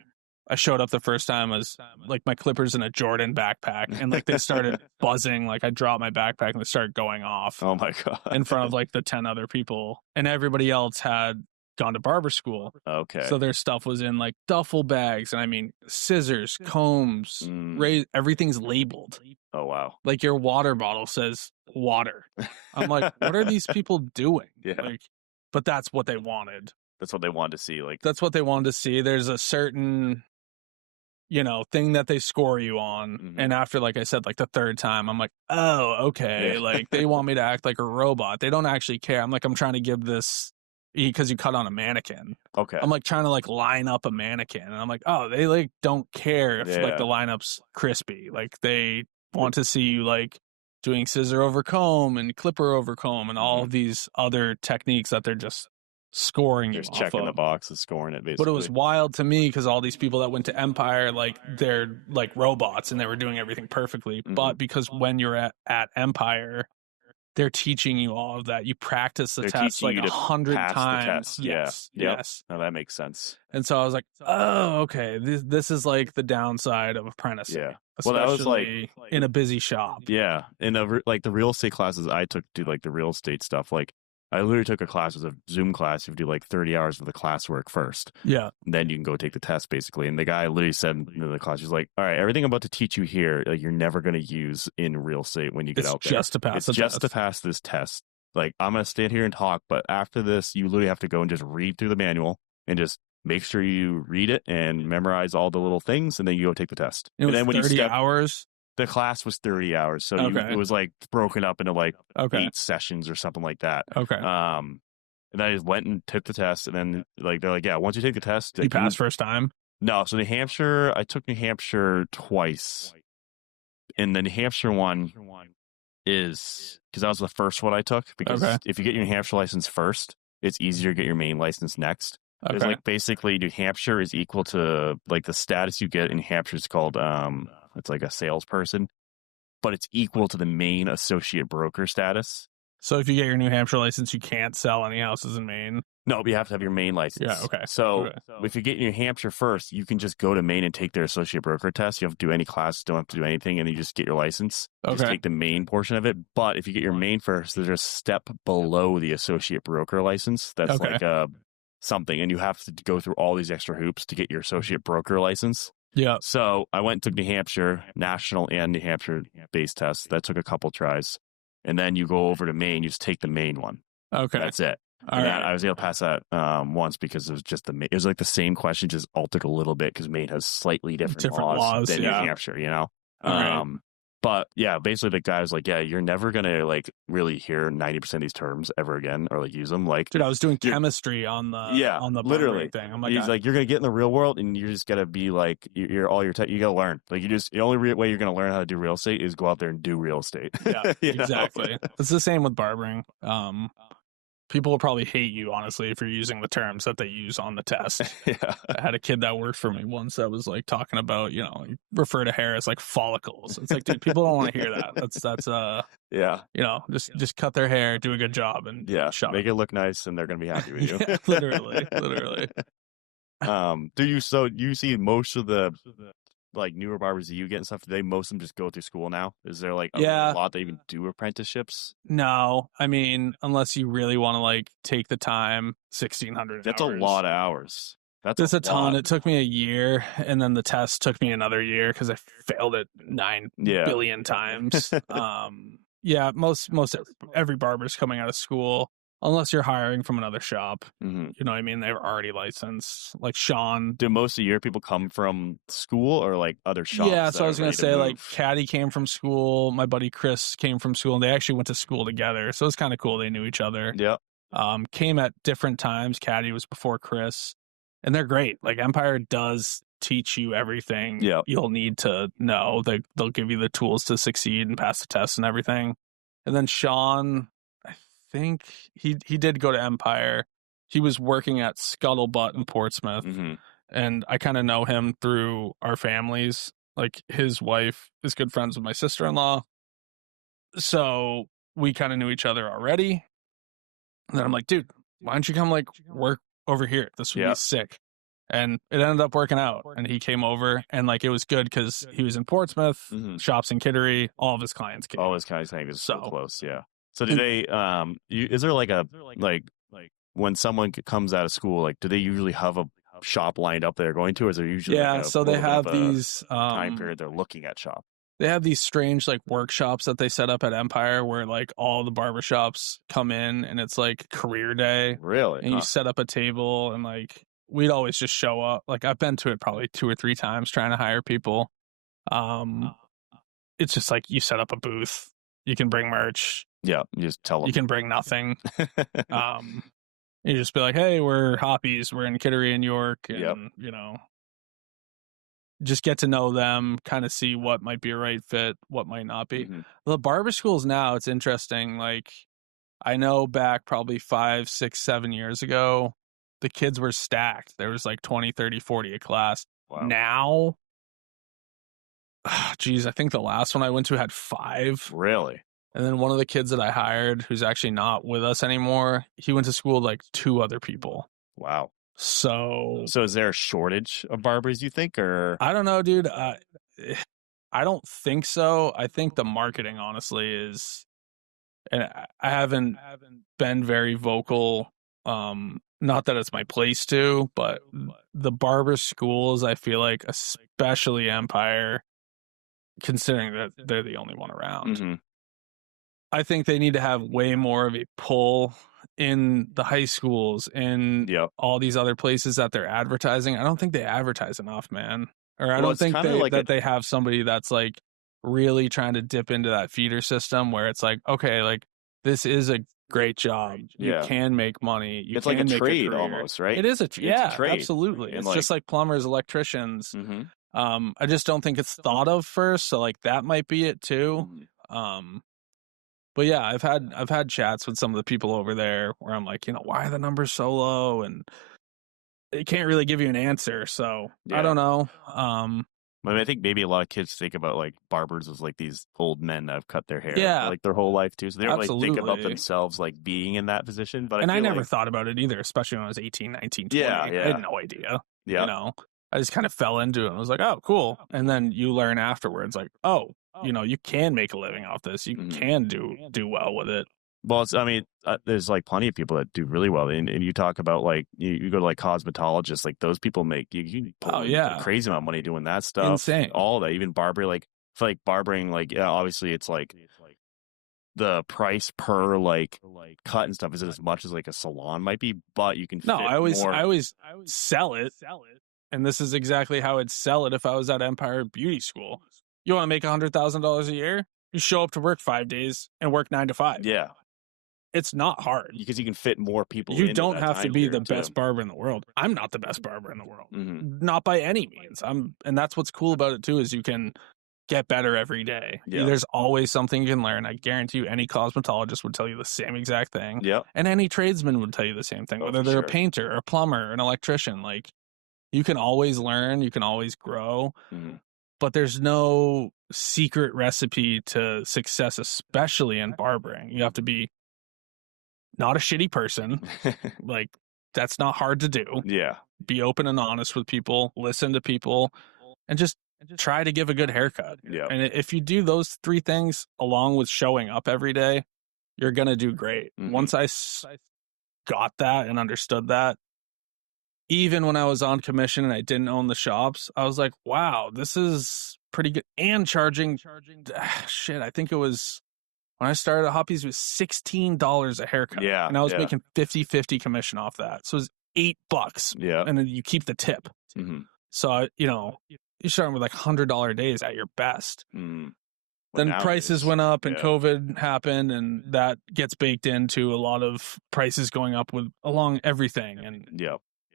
I showed up the first time as like my Clippers in a Jordan backpack, and like they started buzzing. Like, I dropped my backpack and they started going off Oh my god! in front of like the 10 other people, and everybody else had gone to barber school. Okay. So their stuff was in like duffel bags, and I mean scissors, combs, everything's labeled. Oh wow! Like, your water bottle says water. I'm like, what are these people doing? Yeah. Like, but that's what they wanted. That's what they wanted to see. Like, that's what they wanted to see. There's a certain, thing that they score you on. Mhm. And after, like I said, like the third time, I'm like, oh, okay. Yeah. Like, they want me to act like a robot. They don't actually care. I'm like, I'm trying to give this because you cut on a mannequin. Okay. I'm like trying to like line up a mannequin. And I'm like, oh, they like don't care if like Yeah. the lineup's crispy. Like, they want to see you like doing scissor over comb and clipper over comb and all of these other techniques that they're just scoring you Just off checking of. the box and scoring it, basically. But it was wild to me because all these people that went to Empire, like, they're like robots and they were doing everything perfectly. Mhm. But because when you're at Empire, they're teaching you all of that. You practice the They're test teaching like you to 100 pass the times. test. Yes, Yeah. Yep. yes. Now that makes sense. And so I was like, oh, okay. This is like the downside of apprenticing. Yeah. Well, that was like especially in a busy shop. Yeah, in like the real estate classes I took to like the real estate stuff. Like, I literally took a class, it was a Zoom class. You do like 30 hours of the classwork first. Yeah. And then you can go take the test, basically. And the guy literally said in the class, he's like, all right, everything I'm about to teach you here, like, you're never going to use in real estate when you get It's out there. just to pass It's the just to test. pass this test. Like, I'm going to stand here and talk, but after this, you literally have to go and just read through the manual and just make sure you read it and memorize all the little things, and then you go take the test. It was and then when 30 you hours. the class was 30 hours. So Okay. it was like broken up into like Okay. 8 sessions or something like that. Okay. And I just went and took the test, and then like they're like, yeah, once you take the test, You like, passed first time? No, so New Hampshire, I took New Hampshire twice, and the New Hampshire one is because that was the first one I took. Because Okay. if you get your New Hampshire license first, it's easier to get your main license next. Okay. It's like basically New Hampshire is equal to like the status you get in New Hampshire is called it's like a salesperson, but it's equal to the main associate broker status. So if you get your New Hampshire license, you can't sell any houses in Maine? No, but you have to have your Maine license. Yeah, okay. So Okay. if you get New Hampshire first, you can just go to Maine and take their associate broker test. You don't have to do any classes, don't have to do anything, and you just get your license. Just Okay. take the Maine portion of it. But if you get your Maine first, there's a step below the associate broker license. That's Okay. like something, and you have to go through all these extra hoops to get your associate broker license. Yeah. So I went and took New Hampshire, national and New Hampshire base tests. That took a couple tries. And then you go over to Maine, you just take the Maine one. Okay. That's it. All And right. I was able to pass that once because it was just it was like the same question, just altered a little bit because Maine has slightly different laws than yeah. New Hampshire, you know? All right. But yeah, basically the guy was like, yeah, you're never going to like really hear 90% of these terms ever again or like use them. Like, Dude, I was doing you're- chemistry on the literally barbering thing. I'm like, he's like, you're going to get in the real world and you're just going to be like, you're all your you got to learn. Like, the only way you're going to learn how to do real estate is go out there and do real estate. yeah, You know? exactly. It's the same with barbering. People will probably hate you, honestly, if you're using the terms that they use on the test. Yeah. I had a kid that worked for me once that was like talking about, you refer to hair as like follicles. It's like, dude, people don't want to hear that. That's Yeah. just cut their hair, do a good job, and Yeah. shut Make up. it look nice and they're going to be happy with you. Yeah, literally. Do you see most of the like newer barbers that you get and stuff, do they most of them just go through school now? Is there like a Yeah. lot that even do apprenticeships? No, I mean, unless you really want to like take the time, 1,600 That's hours. a lot of hours. That's a ton. lot. It took me a year, and then the test took me another year because I failed it 9 Yeah. billion times. Yeah, most every barber's coming out of school. unless you're hiring from another shop. Mm-hmm. You know what I mean? They're already licensed. Like Sean. Do most of your people come from school or like other shops? Yeah, that so I was are gonna ready to say like move? Caddy came from school. My buddy Chris came from school, and they actually went to school together. So it's kind of cool. They knew each other. Yeah. Came at different times. Caddy was before Chris, and they're great. Like Empire does teach you everything Yeah. you'll need to know. They'll give you the tools to succeed and pass the tests and everything. And then Sean, I think he did go to Empire. He was working at Scuttlebutt in Portsmouth, Mm-hmm. and I kind of know him through our families. Like his wife is good friends with my sister-in-law, so we kind of knew each other already. And then I'm like, dude, why don't you come like work over here? This would Yeah. be sick. And it ended up working out. And he came over, and like it was good because he was in Portsmouth, Mm-hmm. shops in Kittery. All of his clients came. All this kind of thing is so So- close. Yeah. So do they? Is there like a like when someone comes out of school, like do they usually have a shop lined up they're going to, or is there usually Yeah, like a so they little bit have of a these time period they're looking at shop? they have these strange like workshops that they set up at Empire where like all the barbershops come in, and it's like career day, Really? and you set up a table, and like we'd always just show up. Like I've been to it probably 2 or 3 times trying to hire people. It's just like you set up a booth, you can bring merch, Yeah. You just tell them. you can bring nothing. You just be like, hey, we're Hoppies, we're in Kittery and York, and Yep. you know, just get to know them, kind of see what might be a right fit, what might not be. Mhm. The barber schools now, it's interesting. Like I know back probably 5, 6, 7 years ago, the kids were stacked. There was like 20, 30, 40 a class. Wow. Now, geez, I think the last one I went to had 5. Really? And then one of the kids that I hired, who's actually not with us anymore, he went to school with like 2 other people. Wow. So So is there a shortage of barbers, you think, or? I don't know, dude. I don't think so. I think the marketing, honestly, is, and I haven't been very vocal. Not that it's my place to, but the barber schools, I feel like, especially Empire, considering that they're the only one around, Mhm. I think they need to have way more of a pull in the high schools and Yep. all these other places that they're advertising. I don't think they advertise enough, man. Or I Well, don't it's think kinda they, like that they have somebody that's like really trying to dip into that feeder system where it's like, okay, like this is a great job. You Yeah. can make money. You It's can like a make trade career. almost, right? It is It's a yeah, trade. absolutely. And It's like- just like plumbers, electricians. Mhm. I just don't think it's thought of first. So like that might be it too. Mhm. But yeah, I've had chats with some of the people over there where I'm like, you know, why are the numbers so low? And they can't really give you an answer. So Yeah. I don't know. I mean, I think maybe a lot of kids think about like barbers as like these old men that have cut their hair Yeah. for, like their whole life too. So they don't really think about Absolutely. themselves like being in that position. But And I feel never like, thought about it either, especially when I was 18, 19, 20. Yeah, I yeah. had no idea. yeah, You know, I just kind of fell into it. I was like, oh, cool. And then you learn afterwards, like, oh, you know, you can make a living off this. You Mhm. can do well with it. Well, I mean, there's like plenty of people that do really well, and you talk about like you go to like cosmetologists, like those people make you pull in a crazy amount of money doing that stuff, Insane. all that, even barber, like I feel like barbering, like yeah, obviously it's like the price per like cut and stuff isn't as much as like a salon might be, but you can No, fit I always more. sell it. And this is exactly how I'd sell it if I was at Empire Beauty School. You want to make $100,000 a year? You show up to work 5 days and work 9 to 5. Yeah, It's not hard. because you can fit more people. You into don't that have to time be the period, too. best barber in the world. I'm not the best barber in the world. Mhm. Not by any means. And that's what's cool about it too, is you can get better every day. Yeah. There's always something you can learn. I guarantee you any cosmetologist would tell you the same exact thing. Yep. And any tradesman would tell you the same thing, Oh, whether for they're sure. a painter, a plumber, an electrician. Like you can always learn, you can always grow, Mhm. but there's no secret recipe to success, especially in barbering. You have to be not a shitty person. Like that's not hard to do. Yeah. Be open and honest with people, listen to people, and just try to give a good haircut. Yeah. And if you do those 3 things along with showing up every day, you're going to do great. Mhm. Once I got that and understood that, even when I was on commission and I didn't own the shops, I was like, wow, this is pretty good. And charging, shit, I think it was when I started at Hoppies, it was $16 a haircut. Yeah. And I was making 50-50 commission off that. So it was $8. Yeah. And then you keep the tip. Mm-hmm. So, you're starting with like $100 days at your best. Mm. Then prices went up and COVID happened, and that gets baked into a lot of prices going up along everything and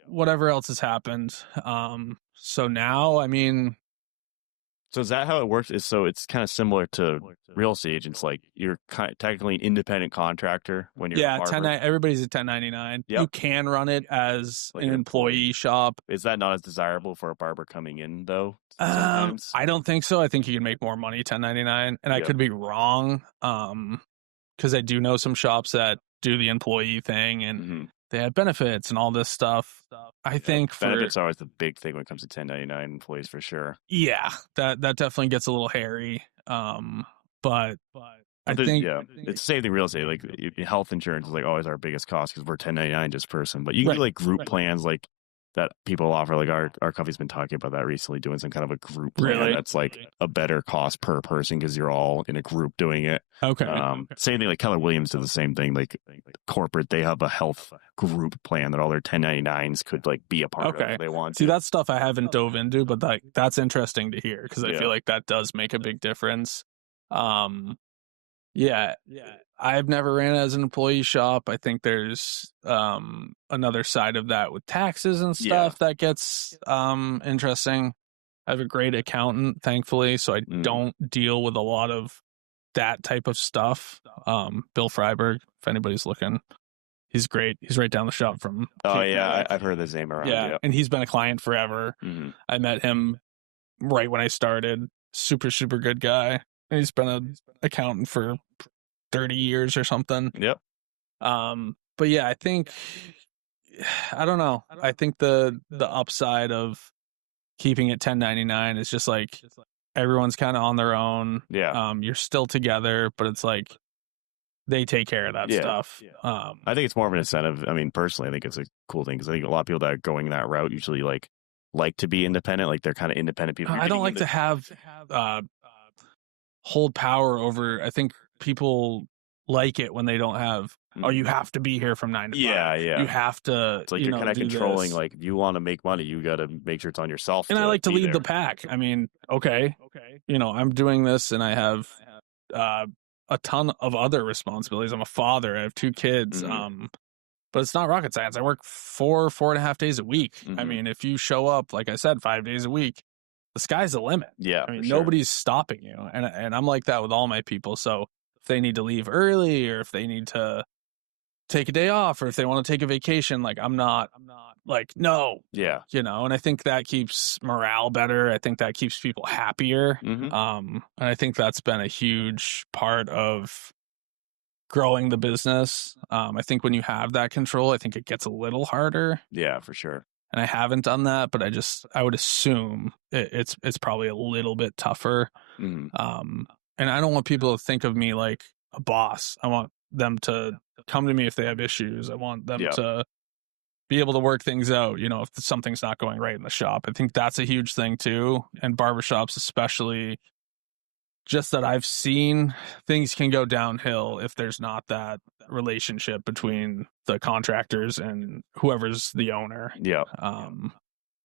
whatever else has happened. So now, I mean, so is that how it works? So it's kind of similar to real estate agents. Like you're technically an independent contractor when you're a barber. Everybody's a 1099. Yep. You can run it as like an employee shop. Is that not as desirable for a barber coming in though? I don't think so. I think you can make more money 1099, and I could be wrong. Because I do know some shops that do the employee thing and they have benefits and all this stuff. I think benefits are always the big thing when it comes to 1099 employees for sure. Yeah, that definitely gets a little hairy. But I think it's the same thing. Real estate, like health insurance, is like always our biggest cost because we're 1099 just person. But you can do like group plans, like that people offer. Like our company's been talking about that recently, doing some kind of a group plan that's like a better cost per person because you're all in a group doing it. Okay. Same thing. Like Keller Williams did the same thing. Like corporate, they have a health group plan that all their 1099s could like be a part of if they want to. See, that stuff I haven't dove into, but that's interesting to hear because I feel like that does make a big difference. I've never ran as an employee shop. I think there's another side of that with taxes and stuff that gets interesting. I have a great accountant, thankfully, so I don't deal with a lot of that type of stuff. Bill Freiberg, if anybody's looking, he's great. He's right down the shop from. I've heard his name around. Yeah, and he's been a client forever. Mm-hmm. I met him right when I started. Super, super good guy. And he's been an accountant for 30 years or something. Yep. But yeah, I think, I don't know. I think the upside of keeping it 1099 is just like everyone's kind of on their own. Yeah. You're still together, but it's like they take care of that stuff. I think it's more of an incentive. I mean, personally, I think it's a cool thing because I think a lot of people that are going that route usually like to be independent. Like they're kind of independent people. I don't like to have hold power over. I think people like it when they don't have you have to be here from 9 to 5. You have to. It's like you're kind of controlling. Like if you want to make money, you got to make sure it's on yourself. And I like to lead the pack. I mean, I'm doing this, and I have a ton of other responsibilities. I'm a father. I have 2 kids. But it's not rocket science. I work 4.5 days a week. I mean, if you show up, like I said, 5 days a week, the sky's the limit. Yeah, I mean, nobody's stopping you, and I'm like that with all my people. So if they need to leave early, or if they need to take a day off, or if they want to take a vacation, like I'm not like no. Yeah. And I think that keeps morale better. I think that keeps people happier. And I think that's been a huge part of growing the business. I think when you have that control, I think it gets a little harder. Yeah, for sure. And I haven't done that, but I would assume it's probably a little bit tougher. And I don't want people to think of me like a boss. I want them to come to me if they have issues. I want them to be able to work things out, if something's not going right in the shop. I think that's a huge thing too. And barbershops especially, just that I've seen things can go downhill if there's not that relationship between the contractors and whoever's the owner. Yeah.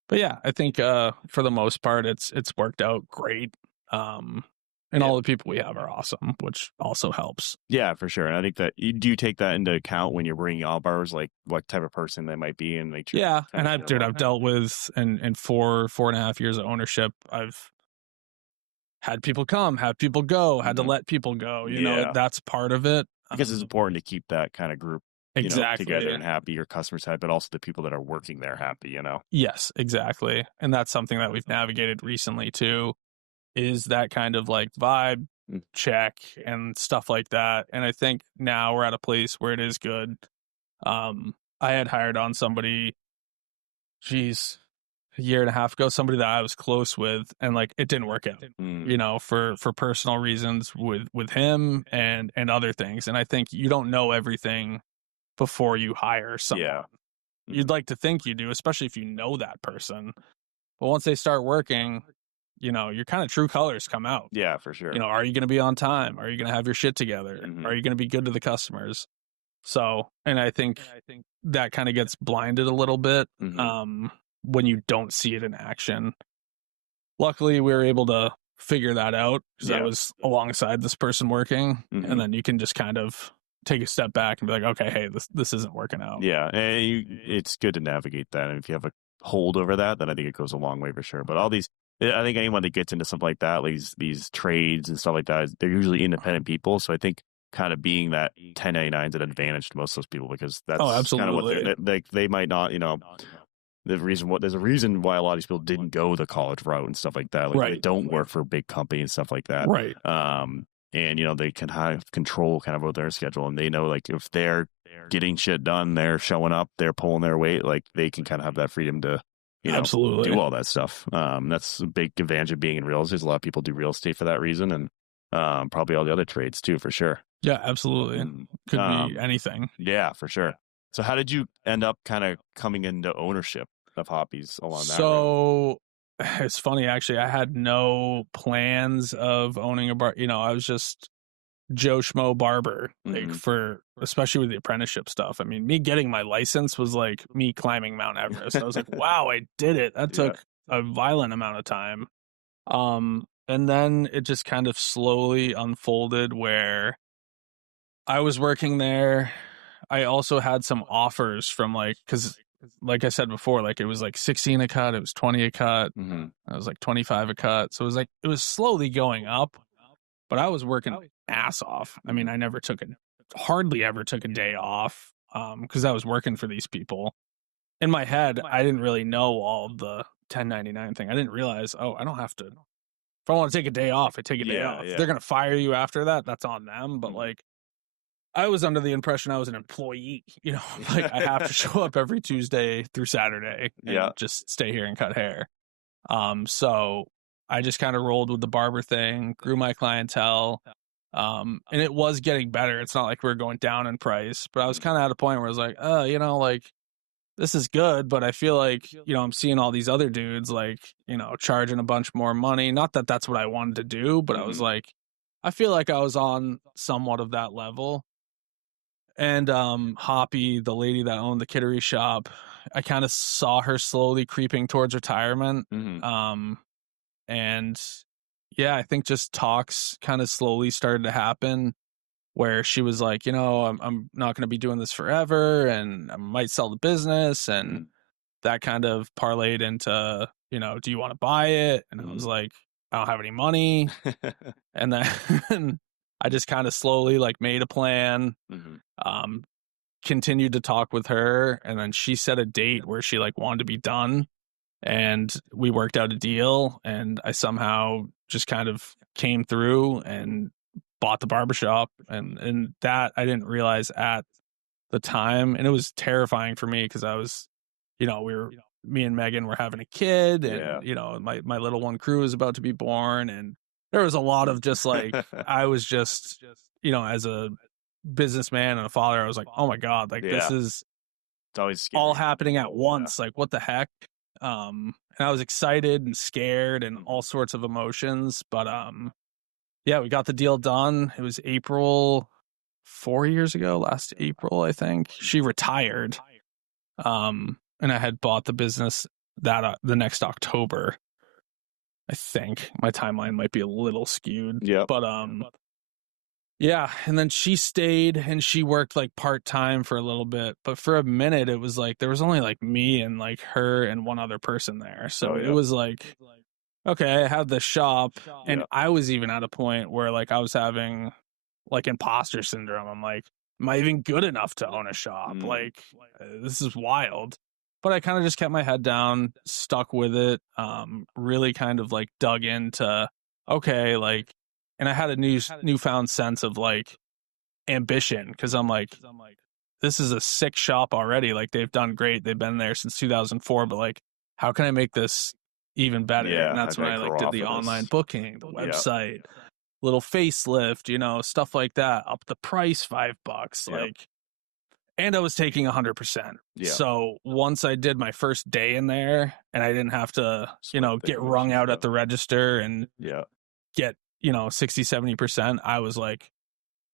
But yeah, I think for the most part, it's worked out great. And all the people we have are awesome, which also helps. Yeah, for sure. And I think that you do take that into account when you're bringing on barbers, like what type of person they might be, and make sure. Yeah, and I've dealt with in 4.5 years of ownership, I've had people come, had people go, had to let people go. That's part of it. Because it's important to keep that kind of group together and happy, your customers happy, but also the people that are working there happy, Yes, exactly. And that's something that we've navigated recently too, is that kind of like vibe check and stuff like that. And I think now we're at a place where it is good. I had hired on somebody, a year and a half ago, somebody that I was close with, and like it didn't work out, for personal reasons with him and other things. And I think you don't know everything before you hire someone. Yeah. You'd like to think you do, especially if you know that person. But once they start working, your kind of true colors come out. Yeah, for sure. Are you going to be on time? Are you going to have your shit together? Mhm. Are you going to be good to the customers? So, and I think that kind of gets blinded a little bit when you don't see it in action. Luckily, we were able to figure that out because I was alongside this person working, and then you can just kind of take a step back and be like, okay, hey, this isn't working out. Yeah, and it's good to navigate that. And if you have a hold over that, then I think it goes a long way for sure. But all these, I think anyone that gets into something like that, like these trades and stuff like that, they're usually independent people. So I think kind of being that 1099 is an advantage to most of those people because that's kind of what they might not, there's a reason why a lot of these people didn't go the college route and stuff like that. Like they don't work for a big company and stuff like that. Right. And they can have control kind of over their schedule, and they know like if they're getting shit done, they're showing up, they're pulling their weight, like they can kind of have that freedom to absolutely do all that stuff. That's a big advantage of being in real estate. A lot of people do real estate for that reason, and probably all the other trades too, for sure. Yeah, absolutely. Could be anything. Yeah, for sure. So how did you end up kind of coming into ownership of Hoppi's along that road? So it's funny, actually. I had no plans of owning a bar. I was just Joe Schmo barber, like especially with the apprenticeship stuff. I mean, me getting my license was like me climbing Mount Everest. I was like, wow, I did it. That took a violent amount of time. And then it just kind of slowly unfolded where I was working there. I also had some offers from because like I said before, like it was like 16 a cut, it was 20 a cut, it was like 25 a cut. So it was slowly going up, but I was working ass off. I mean, I hardly ever took a day off because I was working for these people. In my head, I didn't really know all of the 1099 thing. I didn't realize, I don't have to. If I want to take a day off, I take a day off. If they're going to fire you after that, that's on them. But I was under the impression I was an employee, like I have to show up every Tuesday through Saturday and just stay here and cut hair. So I just kind of rolled with the barber thing, grew my clientele. And it was getting better. It's not like we were going down in price, but I was kind of at a point where I was like, this is good, but I feel like, I'm seeing all these other dudes charging a bunch more money. Not that that's what I wanted to do, but I was like, I feel like I was on somewhat of that level. And Hoppi, the lady that owned the kittery shop, I kind of saw her slowly creeping towards retirement. And I think just talks kind of slowly started to happen where she was like, I'm not going to be doing this forever and I might sell the business. And that kind of parlayed into, do you want to buy it? And I was like, I don't have any money. And then I just kind of slowly made a plan, continued to talk with her. And then she set a date where she wanted to be done. And we worked out a deal, and I somehow just kind of came through and bought the barbershop. And that I didn't realize at the time. And it was terrifying for me because I was, me and Megan were having a kid, and, my little one Crew was about to be born. And there was a lot of just I was just, as a businessman and a father, I was like, oh my God, this is it's always scary. all happening at once. What the heck? And I was excited and scared and all sorts of emotions, but we got the deal done. It was April 4 years ago, last April, I think. She retired. And I had bought the business that the next October. I think my timeline might be a little skewed. Yeah. But and then she stayed and she worked part-time for a little bit, but for a minute it was there was only me and her and one other person there. So it was okay, I had the shop, and I was even at a point where I was having imposter syndrome. I'm like, am I even good enough to own a shop? This is wild. But I kind of just kept my head down, stuck with it, really kind of dug into, okay, and I had a newfound sense of ambition, because I'm like, this is a sick shop already. They've done great. They've been there since 2004, but how can I make this even better? Yeah, and that's when I did the online booking, the website, little facelift, stuff like that, up the price $5. and I was taking 100%. Yeah. So once I did my first day in there and I didn't have to, get wrung out at the register and get, 60, 70%, I was like,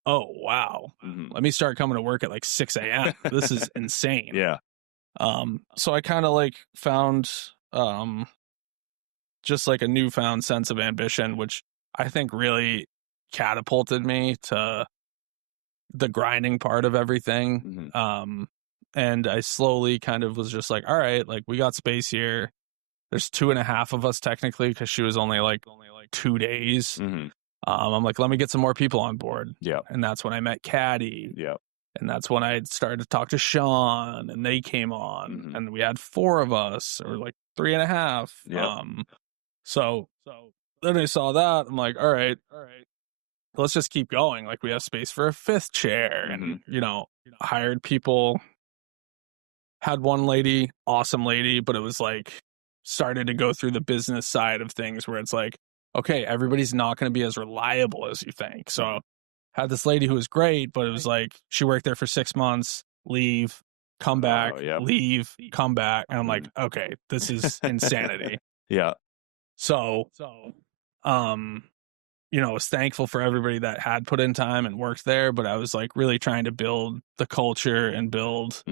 oh, wow. Let me start coming to work at like 6 a.m. This is insane. Yeah. So I kind of like found just like a newfound sense of ambition, which I think really catapulted me to the grinding part of everything. And I slowly kind of was just like, all right, like we got space here. There's 2.5 of us technically because she was only like 2 days. I'm like, let me get some more people on board. Yeah. And that's when I met Caddy. Yeah. And that's when I started to talk to Sean and they came on and we had 4 of us or like 3.5. Yeah. So then I saw that. I'm like, all right, let's just keep going. Like we have space for a 5th chair and, hired people. Had one lady, awesome lady, but it was like started to go through the business side of things where it's like, okay, everybody's not going to be as reliable as you think. So had this lady who was great, but it was like she worked there for 6 months, leave, come back, leave, come back. And I'm like, okay, this is insanity. Yeah. So, I was thankful for everybody that had put in time and worked there, but I was like really trying to build the culture and build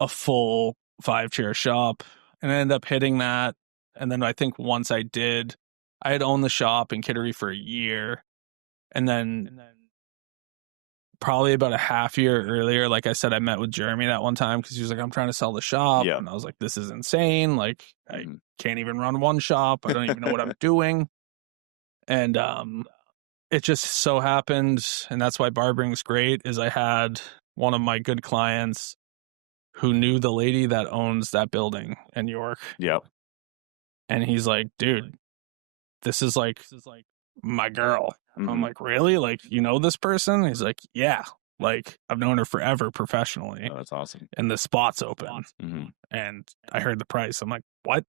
a full 5-chair shop and I ended up hitting that. And then I think once I did, I had owned the shop in Kittery for a year. And then probably about a half year earlier, like I said, I met with Jeremy that one time because he was like, I'm trying to sell the shop. Yeah. And I was like, this is insane. Like I can't even run one shop. I don't even know what I'm doing. And it just so happened, and that's why barbering's great, is I had one of my good clients who knew the lady that owns that building in York. Yep. And he's like, dude, this is like my girl. I'm like, really? Like, you know this person? He's like, yeah. Like, I've known her forever professionally. Oh, that's awesome. And the spot's open. And I heard the price. I'm like, what?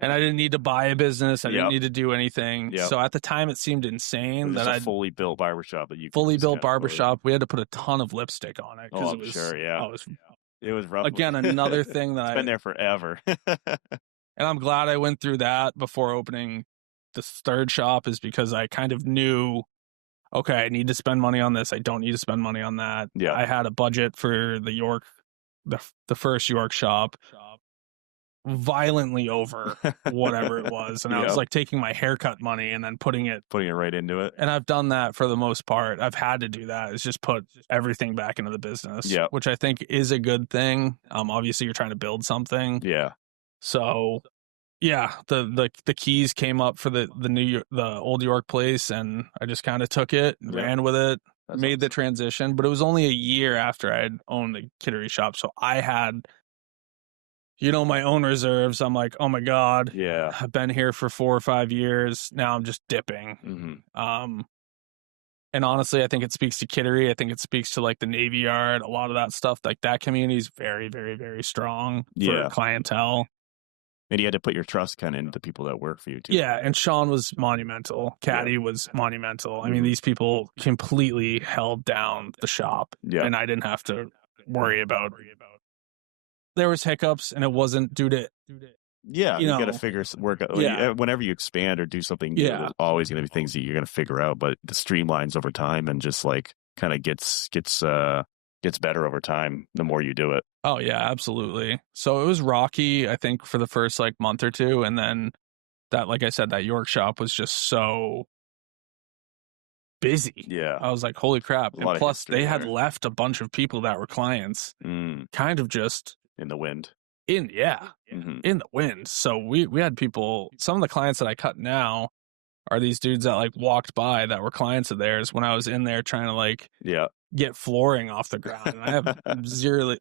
And I didn't need to buy a business. I didn't need to do anything. So at the time, it seemed insane that I fully built barbershop that you fully built barbershop. We had to put a ton of lipstick on it because it was sure, yeah. It was rough. Again, another thing that it's been there forever. And I'm glad I went through that before opening the 3rd shop, is because I kind of knew, okay, I need to spend money on this. I don't need to spend money on that. Yeah. I had a budget for the York, the first York shop, violently over whatever it was. And I was like taking my haircut money and then putting it right into it. And I've done that for the most part. I've had to do that. It's just put everything back into the business, which I think is a good thing. Obviously you're trying to build something. Yeah. So yeah, the keys came up for the old York place, and I just kind of took it, ran with it, made the transition. But it was only a year after I had owned the Kittery shop, so I had, my own reserves. I'm like, oh my god, I've been here for 4 or 5 years now. I'm just dipping. And honestly, I think it speaks to Kittery. I think it speaks to like the Navy Yard, a lot of that stuff. Like that community is very, very, very strong for clientele. And you had to put your trust kind of into the people that work for you too. Yeah, and Sean was monumental. Caddy was monumental. I mean, these people completely held down the shop, and I didn't have to worry about. There was hiccups, and it wasn't due to. Yeah, you got to work out. Whenever you expand or do something new, there's always going to be things that you're going to figure out. But the streamlines over time and just like kind of gets better over time the more you do it. Oh yeah, absolutely. So it was rocky, I think, for the first like month or two, and then that, like I said, that York shop was just so busy. Yeah, I was like, holy crap! And plus, they had left a bunch of people that were clients, kind of just in the wind. In the wind. So we had people. Some of the clients that I cut now are these dudes that like walked by that were clients of theirs when I was in there trying to like get flooring off the ground. And I have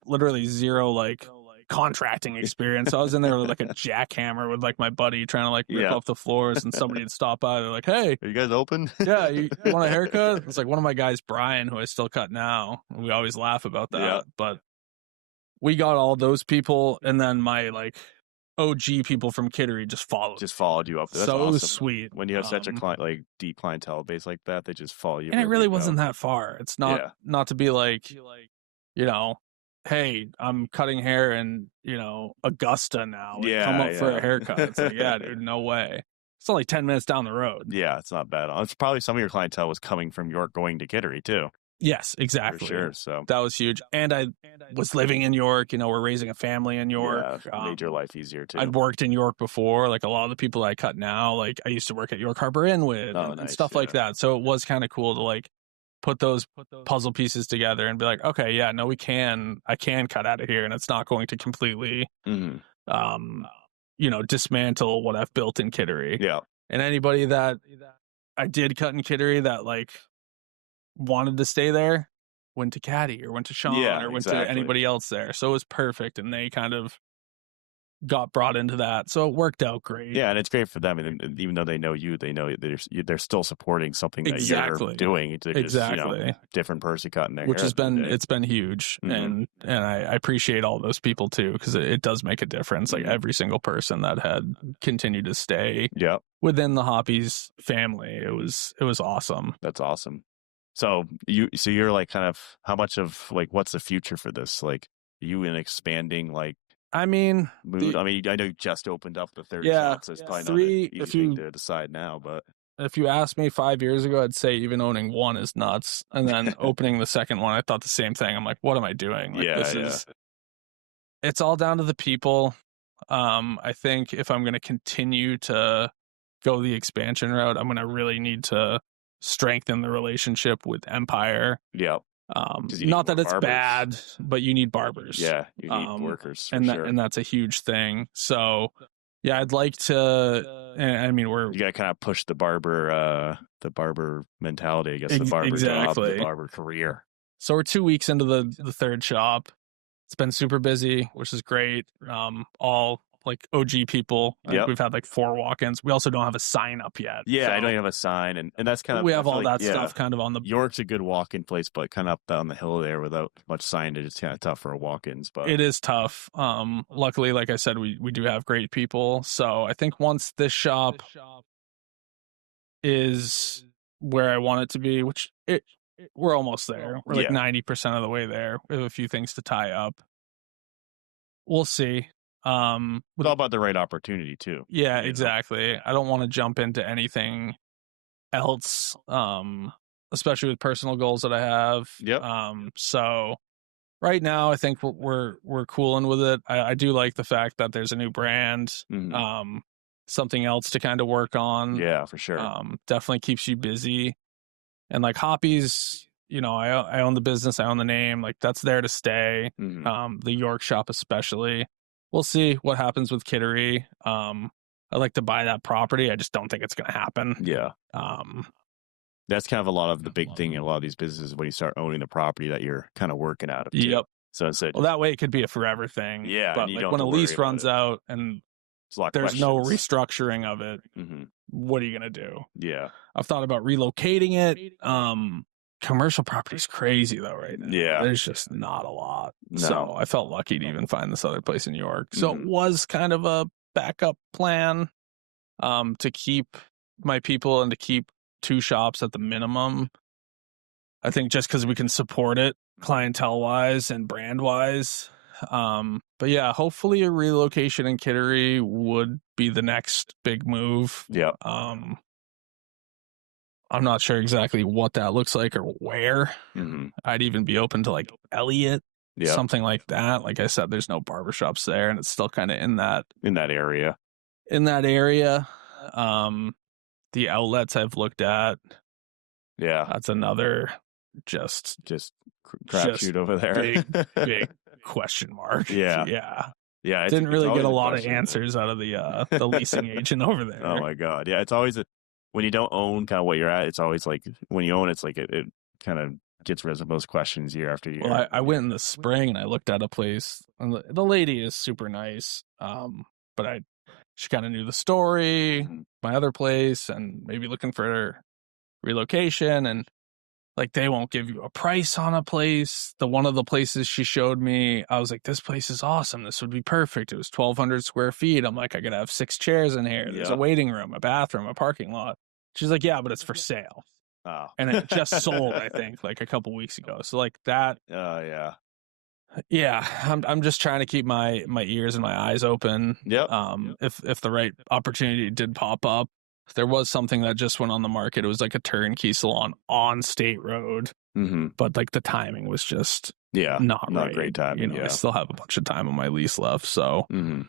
literally zero like contracting experience. So I was in there with like a jackhammer with like my buddy trying to like rip up the floors, and somebody would stop by. They're like, hey, are you guys open? Yeah, you want a haircut? It's like one of my guys, Brian, who I still cut now. We always laugh about that. But we got all those people, and then my like OG people from Kittery just followed you up. That's so awesome. It was sweet. When you have such a deep clientele base like that, they just follow you. And it really wasn't that far. It's not to be like, hey, I'm cutting hair in, Augusta now. Like, come Yeah, up for a yeah. haircut. It's like, yeah, dude, no way. It's only 10 minutes down the road. Yeah, it's not bad. It's probably some of your clientele was coming from York going to Kittery too, Yes, for exactly. sure. So That was huge. And I was living in York. We're raising a family in York. yeah, made your life easier too. I'd worked in York before. Like, a lot of the people I cut now, like, I used to work at York Harbor Inn with Oh, and nice, stuff like yeah. that. So it was kind of cool to, like, put those puzzle pieces together and be like, okay, yeah, no, I can cut out of here, and it's not going to completely, Mhm. dismantle what I've built in Kittery. Yeah, And anybody that I did cut in Kittery that, like, wanted to stay there went to Caddy or went to Sean yeah, or went to exactly. anybody else there. So it was perfect, and they kind of got brought into that. So it worked out great. Yeah, and it's great for them. And even though they know you, they know they're still supporting something that Exactly. you're doing. They're just, Exactly. different person cutting their Which hair has at the end of the day. it's been huge. Mhm. And I appreciate all those people too, because it does make a difference. Like, Mhm. every single person that had continued to stay Yep, within the Hoppies family, it was awesome. that's awesome. So you're like kind of how much of like what's the future for this? Like you in expanding like I mean, mood. I mean, I know you just opened up the third Yeah, shop, so it's probably not three. an easy thing to decide now. But If you asked me 5 years ago, I'd say even owning one is nuts. And then opening the second one, I thought the same thing. I'm like, what am I doing? Like, yeah, it's all down to the people. I think if I'm going to continue to go the expansion route, I'm going to really need to strengthen the relationship with Empire. yeah. 'Cause you need Not that more it's barbers. bad, but you need barbers. Yeah, you need workers for and sure. and that's a huge thing. So, yeah, I'd like to. I mean, You gotta kind of push the barber mentality, I guess, the barber job, the exactly. barber career. So we're 2 weeks into the third shop. It's been super busy, which is great. All like OG people. I think Yep. we've had like 4 walk-ins. We also don't have a sign up yet. Yeah, so I don't even have a sign, and that's kind of we I have feel all like, that stuff kind of on the. York's a good walk-in place, but kind of up down the hill there without much signage, it's kind of tough for walk-ins. But It is tough. Luckily, like I said, we do have great people. So I think once this shop is where I want it to be, which we're almost there. We're like Yeah. 90% of the way there. We have a few things to tie up. We'll see. it's all about the right opportunity too. Yeah, you know? exactly. I don't want to jump into anything else, especially with personal goals that I have. Yep. So right now, I think we're cooling with it. I do like the fact that there's a new brand, Mhm. something else to kind of work on. Yeah, for sure. Definitely keeps you busy. And like Hoppies, I own the business, I own the name. Like, that's there to stay. Mhm. The York shop especially. We'll see what happens with Kittery. I'd like to buy that property. I just don't think it's going to happen. Yeah. That's kind of a lot of the big thing in a lot of these businesses when you start owning the property that you're kind of working out of. Too. Yep. So instead, Well, that way it could be a forever thing. Yeah, But and you like don't when have a to worry lease about runs it. out and It's a lot of there's no questions. restructuring of it, Mhm. what are you going to do? Yeah. I've thought about relocating it. Commercial property's crazy though right now. Yeah. There's just not a lot. No. So I felt lucky to even find this other place in York. So it Mhm. was kind of a backup plan to keep my people and to keep 2 shops at the minimum. I think just because we can support it clientele wise and brand wise. But yeah, hopefully a relocation in Kittery would be the next big move. Yeah. I'm not sure exactly what that looks like or where. Mhm. I'd even be open to like Elliott, Yeah. something like that. Like I said, there's no barbershops there, and it's still kind of in that area. The outlets I've looked at, Yeah. that's another just crapshoot over there. big question mark. Yeah. Yeah. Yeah. Didn't really always get a lot of question. answers out of the leasing agent over there. Oh my God. Yeah. It's always when you don't own kind of what you're at, it's always like when you own, it's like it kind of gets rid of most questions year after year. Well, I went in the spring and I looked at a place, and the lady is super nice. But she kind of knew the story, my other place, and maybe looking for relocation, and like they won't give you a price on a place. One of the places she showed me, I was like, this place is awesome. This would be perfect. It was 1,200 square feet. I'm like, I could have 6 chairs in here. There's a waiting room, a bathroom, a parking lot. She's like, yeah, but it's for sale. Oh. And it just sold, I think, like a couple weeks ago. So like that. Oh yeah. Yeah, I'm just trying to keep my ears and my eyes open. Yep. If the right opportunity did pop up, there was something that just went on the market. It was like a turnkey salon on State Road, Mm-hmm. but like the timing was just Yeah. not Not right. great timing. You know, I still have a bunch of time on my lease left, so Mm-hmm.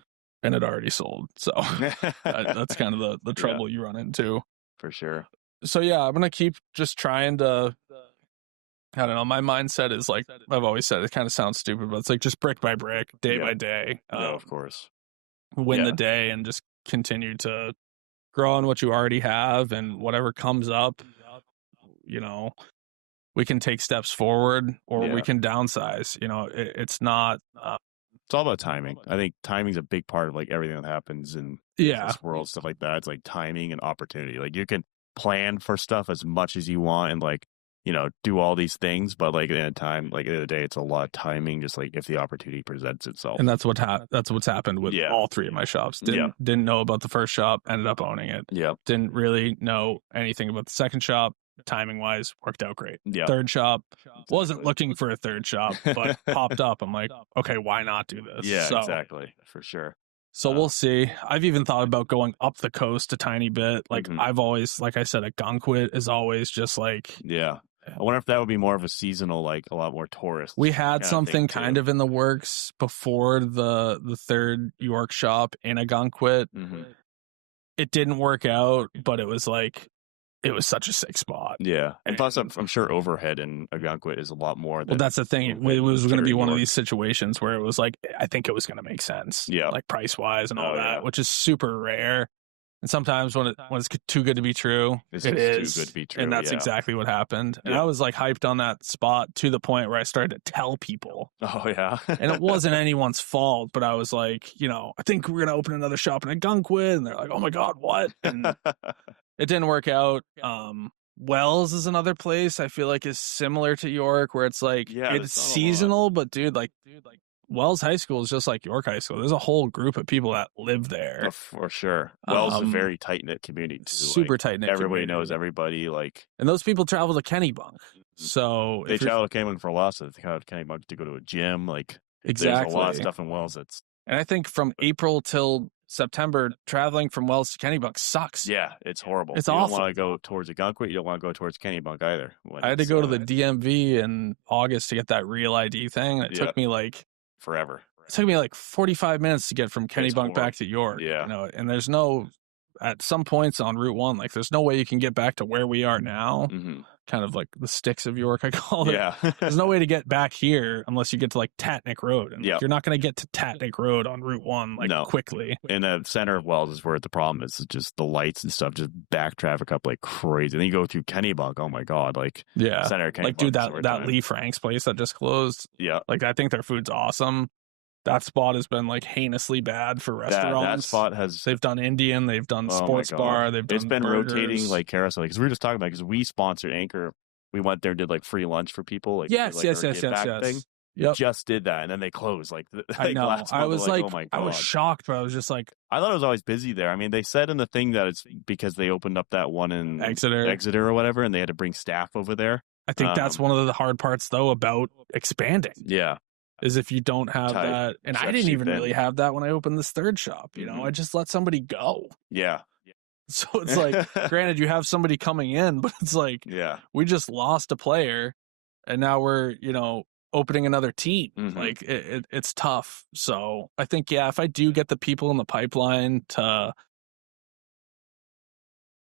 and it already sold. So that's kind of the trouble you run into. For sure. So yeah, I'm gonna keep just trying to. I don't know. My mindset is like I've always said. It kind of sounds stupid, but it's like just brick by brick, day by day. Yeah, of course. Win the day and just continue to grow on what you already have, and whatever comes up, you know, we can take steps forward or we can downsize. You know, it's not. It's all about timing. I think timing's a big part of like everything that happens in this world, stuff like that. It's like timing and opportunity. Like you can plan for stuff as much as you want and like, you know, do all these things, but like at the end of time, like at the end of the day, it's a lot of timing. Just like if the opportunity presents itself, and that's what's happened with all three of my shops. Didn't know about the first shop, ended up owning it. Didn't really know anything about the second shop. Timing wise, worked out great. Third shop, wasn't looking for a third shop, but popped up. I'm like, okay, why not do this? Exactly, for sure. So we'll see. I've even thought about going up the coast a tiny bit. Like I've always, like I said, a Gunkwit is always just like I wonder if that would be more of a seasonal, like a lot more tourists. We had something kind of in the works before the third York shop in a Gunkwit. It didn't work out, but it was like it was such a sick spot. Yeah, and plus I'm sure overhead in a Gunkwit is a lot more. Well, that's the thing. It was going to be one of these situations where it was like I think it was going to make sense. Like price wise and all that, which is super rare. And sometimes when it's too good to be true, it is too good to be true. And that's exactly what happened. And I was like hyped on that spot to the point where I started to tell people. Oh, yeah. And it wasn't anyone's fault, but I was like, you know, I think we're going to open another shop in a Gunkwit. And they're like, oh my God, what? And it didn't work out. Wells is another place I feel like is similar to York where it's like, it's seasonal, but dude, like Wells High School is just like York High School. There's a whole group of people that live there. For sure. Wells is a very tight-knit community, too. Super like, tight-knit everybody knows everybody. Like, and those people travel to Kennebunk. So they travel to Kennebunk for a while, so they travel to Kennebunk to go to a gym. Like, there's a lot of stuff in Wells that's... And I think from April till September, traveling from Wells to Kennebunk sucks. Yeah, it's horrible. It's awful. You don't want to go towards a Gunkwit. You don't want to go towards Kennebunk either. I had to go to the DMV in August to get that real ID thing. It took me like... forever. It took me like 45 minutes to get from Kennebunk back to York. Yeah. You know, and there's no, at some points on Route 1, like there's no way you can get back to where we are now. Kind of like the sticks of York, I call it. Yeah. There's no way to get back here unless you get to like Tatnick Road. And like, you're not going to get to Tatnick Road on Route 1 like quickly. In the center of Wells is where the problem is just the lights and stuff just back traffic up like crazy. And then you go through Kennebunk. Oh my God. Like, center of Kennebunk. Like, dude, that Lee Frank's place that just closed. Yeah. Like, I think their food's awesome. That spot has been like heinously bad for restaurants. That spot has. They've done Indian, they've done sports bar, they've done. It's been burgers. rotating like carousel because we were just talking about because we sponsored Anchor. We went there and did like free lunch for people. Like yes. Thing. Yep. Just did that and then they closed. Like I know. I was like, oh my God. I was shocked, but I was just like, I thought it was always busy there. I mean, they said in the thing that it's because they opened up that one in Exeter or whatever, and they had to bring staff over there. I think that's one of the hard parts though about expanding. Yeah. Is if you don't have that, and I didn't even really have that when I opened this third shop. You know, I just let somebody go. Yeah. So it's like, granted, you have somebody coming in, but it's like, we just lost a player, and now we're, you know, opening another team. Like it's tough. So I think, if I do get the people in the pipeline to,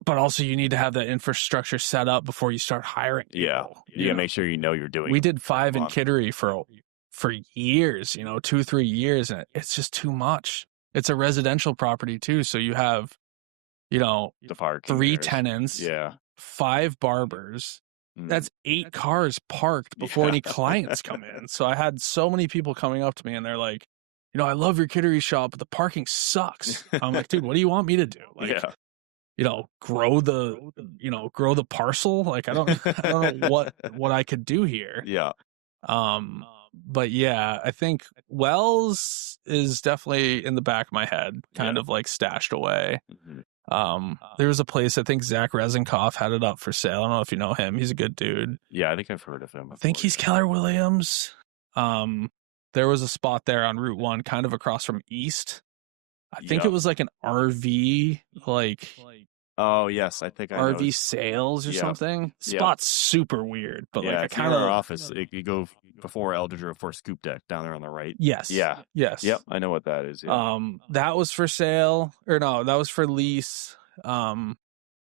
but also you need to have that infrastructure set up before you start hiring people. Yeah. You gotta make sure you know you're doing. We did 5 in Kittery for years, you know, 2-3 years, and it's just too much. It's a residential property too, so you have, you know, the park, 3 tenants, 5 barbers. That's 8 cars parked before any clients come in. So I had so many people coming up to me and they're like, you know, I love your Kittery shop, but the parking sucks. I'm like, dude, what do you want me to do? Like, you know, grow the parcel. Like, I don't know what I could do here. Yeah. But I think Wells is definitely in the back of my head, kind of like stashed away. There was a place, I think Zach Reznikoff had it up for sale. I don't know if you know him. He's a good dude. Yeah, I think I've heard of him before. I think he's Keller Williams. there was a spot there on Route 1, kind of across from East. I think Yep. it was like an RV, like Oh yes, I think I know. RV sales or Yep. something. Spot's super weird, but like I if you're kind in our of office, you go before Eldridge or before Scoop Deck down there on the right. yes, Yeah. yes, Yep, I know what that is. Yeah. that was for sale, or no, that was for lease.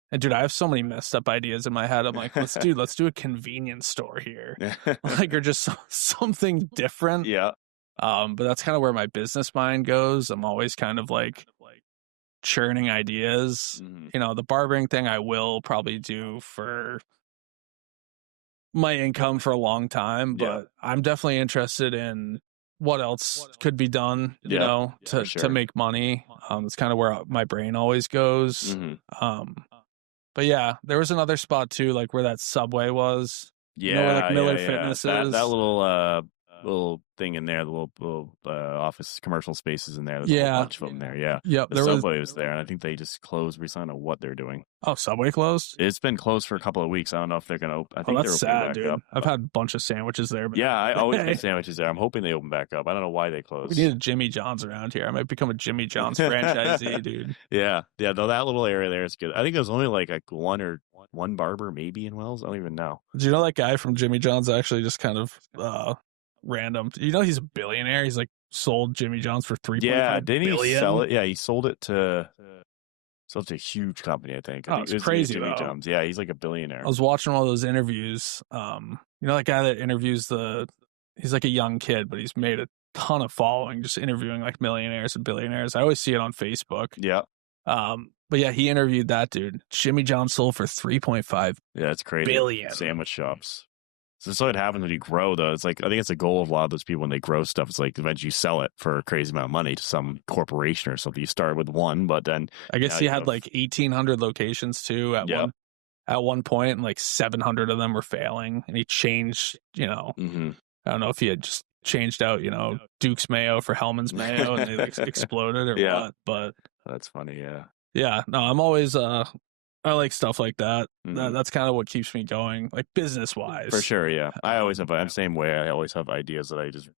And dude, I have so many messed up ideas in my head. I'm like, let's do a convenience store here, like, or just something different. Yeah. But that's kind of where my business mind goes. I'm always kind of like churning ideas. Mhm. You know, the barbering thing I will probably do for my income for a long time, but Yeah. I'm definitely interested in what else could be done, you Yeah, know, for to sure. make money. It's kind of where my brain always goes. Mhm. But yeah, there was another spot too, like where that Subway was. You know where like Yeah, Miller yeah. Fitness That is? little thing in there, the little office commercial spaces in there. There's a whole Yeah. bunch of them there. Yeah. Yep. The There was. Subway was there, and I think they just closed recently. I don't know what they're doing. Oh, Subway closed? It's been closed for a couple of weeks. I don't know if they're gonna open. I Oh, think they're that's opening sad, back dude. up. I've had a bunch of sandwiches there. But Yeah, I always get sandwiches there. I'm hoping they open back up. I don't know why they we closed. need a Jimmy John's around here. I might become a Jimmy John's franchisee, dude. Yeah. Though that little area there is good. I think there's only like one barber maybe in Wells. I don't even know. Do you know that guy from Jimmy John's actually just kind of random? You know he's a billionaire. He's like sold Jimmy John's for $3.5 Didn't he billion. sell it? Yeah, he sold it to a huge company. I think. I think it's it was crazy, Jimmy though. John's. Yeah, he's like a billionaire. I was watching one of those interviews. You know that guy that interviews he's like a young kid, but he's made a ton of following just interviewing like millionaires and billionaires. I always see it on Facebook. Yeah. But yeah, he interviewed that dude. Jimmy John sold for 3.5 Yeah, it's crazy. billion. Sandwich shops. So that's what happens when you grow, though. It's like I think it's a goal of a lot of those people when they grow stuff. It's like eventually you sell it for a crazy amount of money to some corporation or something. You start with one, but then I guess he had like 1,800 locations too at one point, and like 700 of them were failing. And he changed, you know, I don't know if he had just changed out, you know, Duke's mayo for Hellman's mayo, and they like exploded or what. But that's funny. Yeah. Yeah. No, I'm always I like stuff like that. Mhm. That's kind of what keeps me going, like business wise. For sure, yeah. I always have. I'm the same way. I always have ideas that I just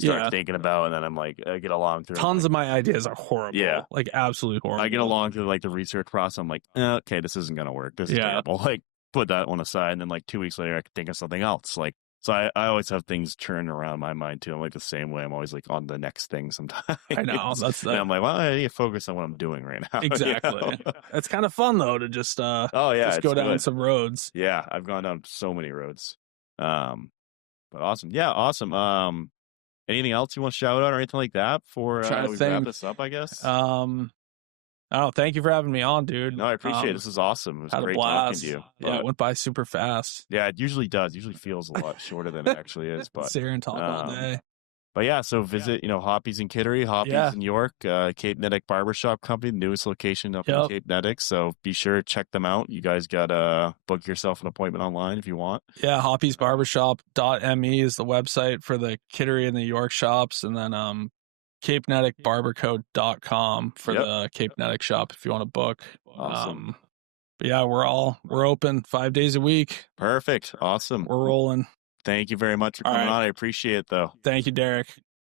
start thinking about, and then I'm like, I get along through. Tons of my ideas are horrible. Yeah, like absolutely horrible. I get along through like the research process. I'm like, okay, this isn't gonna work. This is terrible. Like, put that one aside, and then like 2 weeks later, I can think of something else. Like, so I always have things churn around my mind too. I'm like the same way. I'm always like on the next thing sometimes. I know. That's that. And I'm like, well, I need to focus on what I'm doing right now. Exactly. You know? It's kind of fun though to just just go down some roads. Yeah, I've gone down so many roads. But awesome. Yeah, awesome. Anything else you want to shout out or anything like that before we wrap this up, I guess? Oh, thank you for having me on, dude. No, I appreciate it. This is awesome. It was had great a blast. talking to you. Yeah, it went by super fast. Yeah, it usually does. It usually feels a lot shorter than it actually is. But sit here and talk all day. But yeah, so visit, Hoppi's in Kittery, Hoppi's in York, Cape Nedick Barbershop Company, the newest location up in Cape Nedick. So be sure to check them out. You guys got to book yourself an appointment online if you want. Yeah, hoppiesbarbershop.me is the website for the Kittery and the York shops. And then Cape Nedick barberco.com for the Cape Nedick shop if you want to book. Awesome. But yeah, we're open 5 days a week. Perfect. Awesome. We're rolling. Thank you very much for coming on. I appreciate it, though. Thank you, Derek.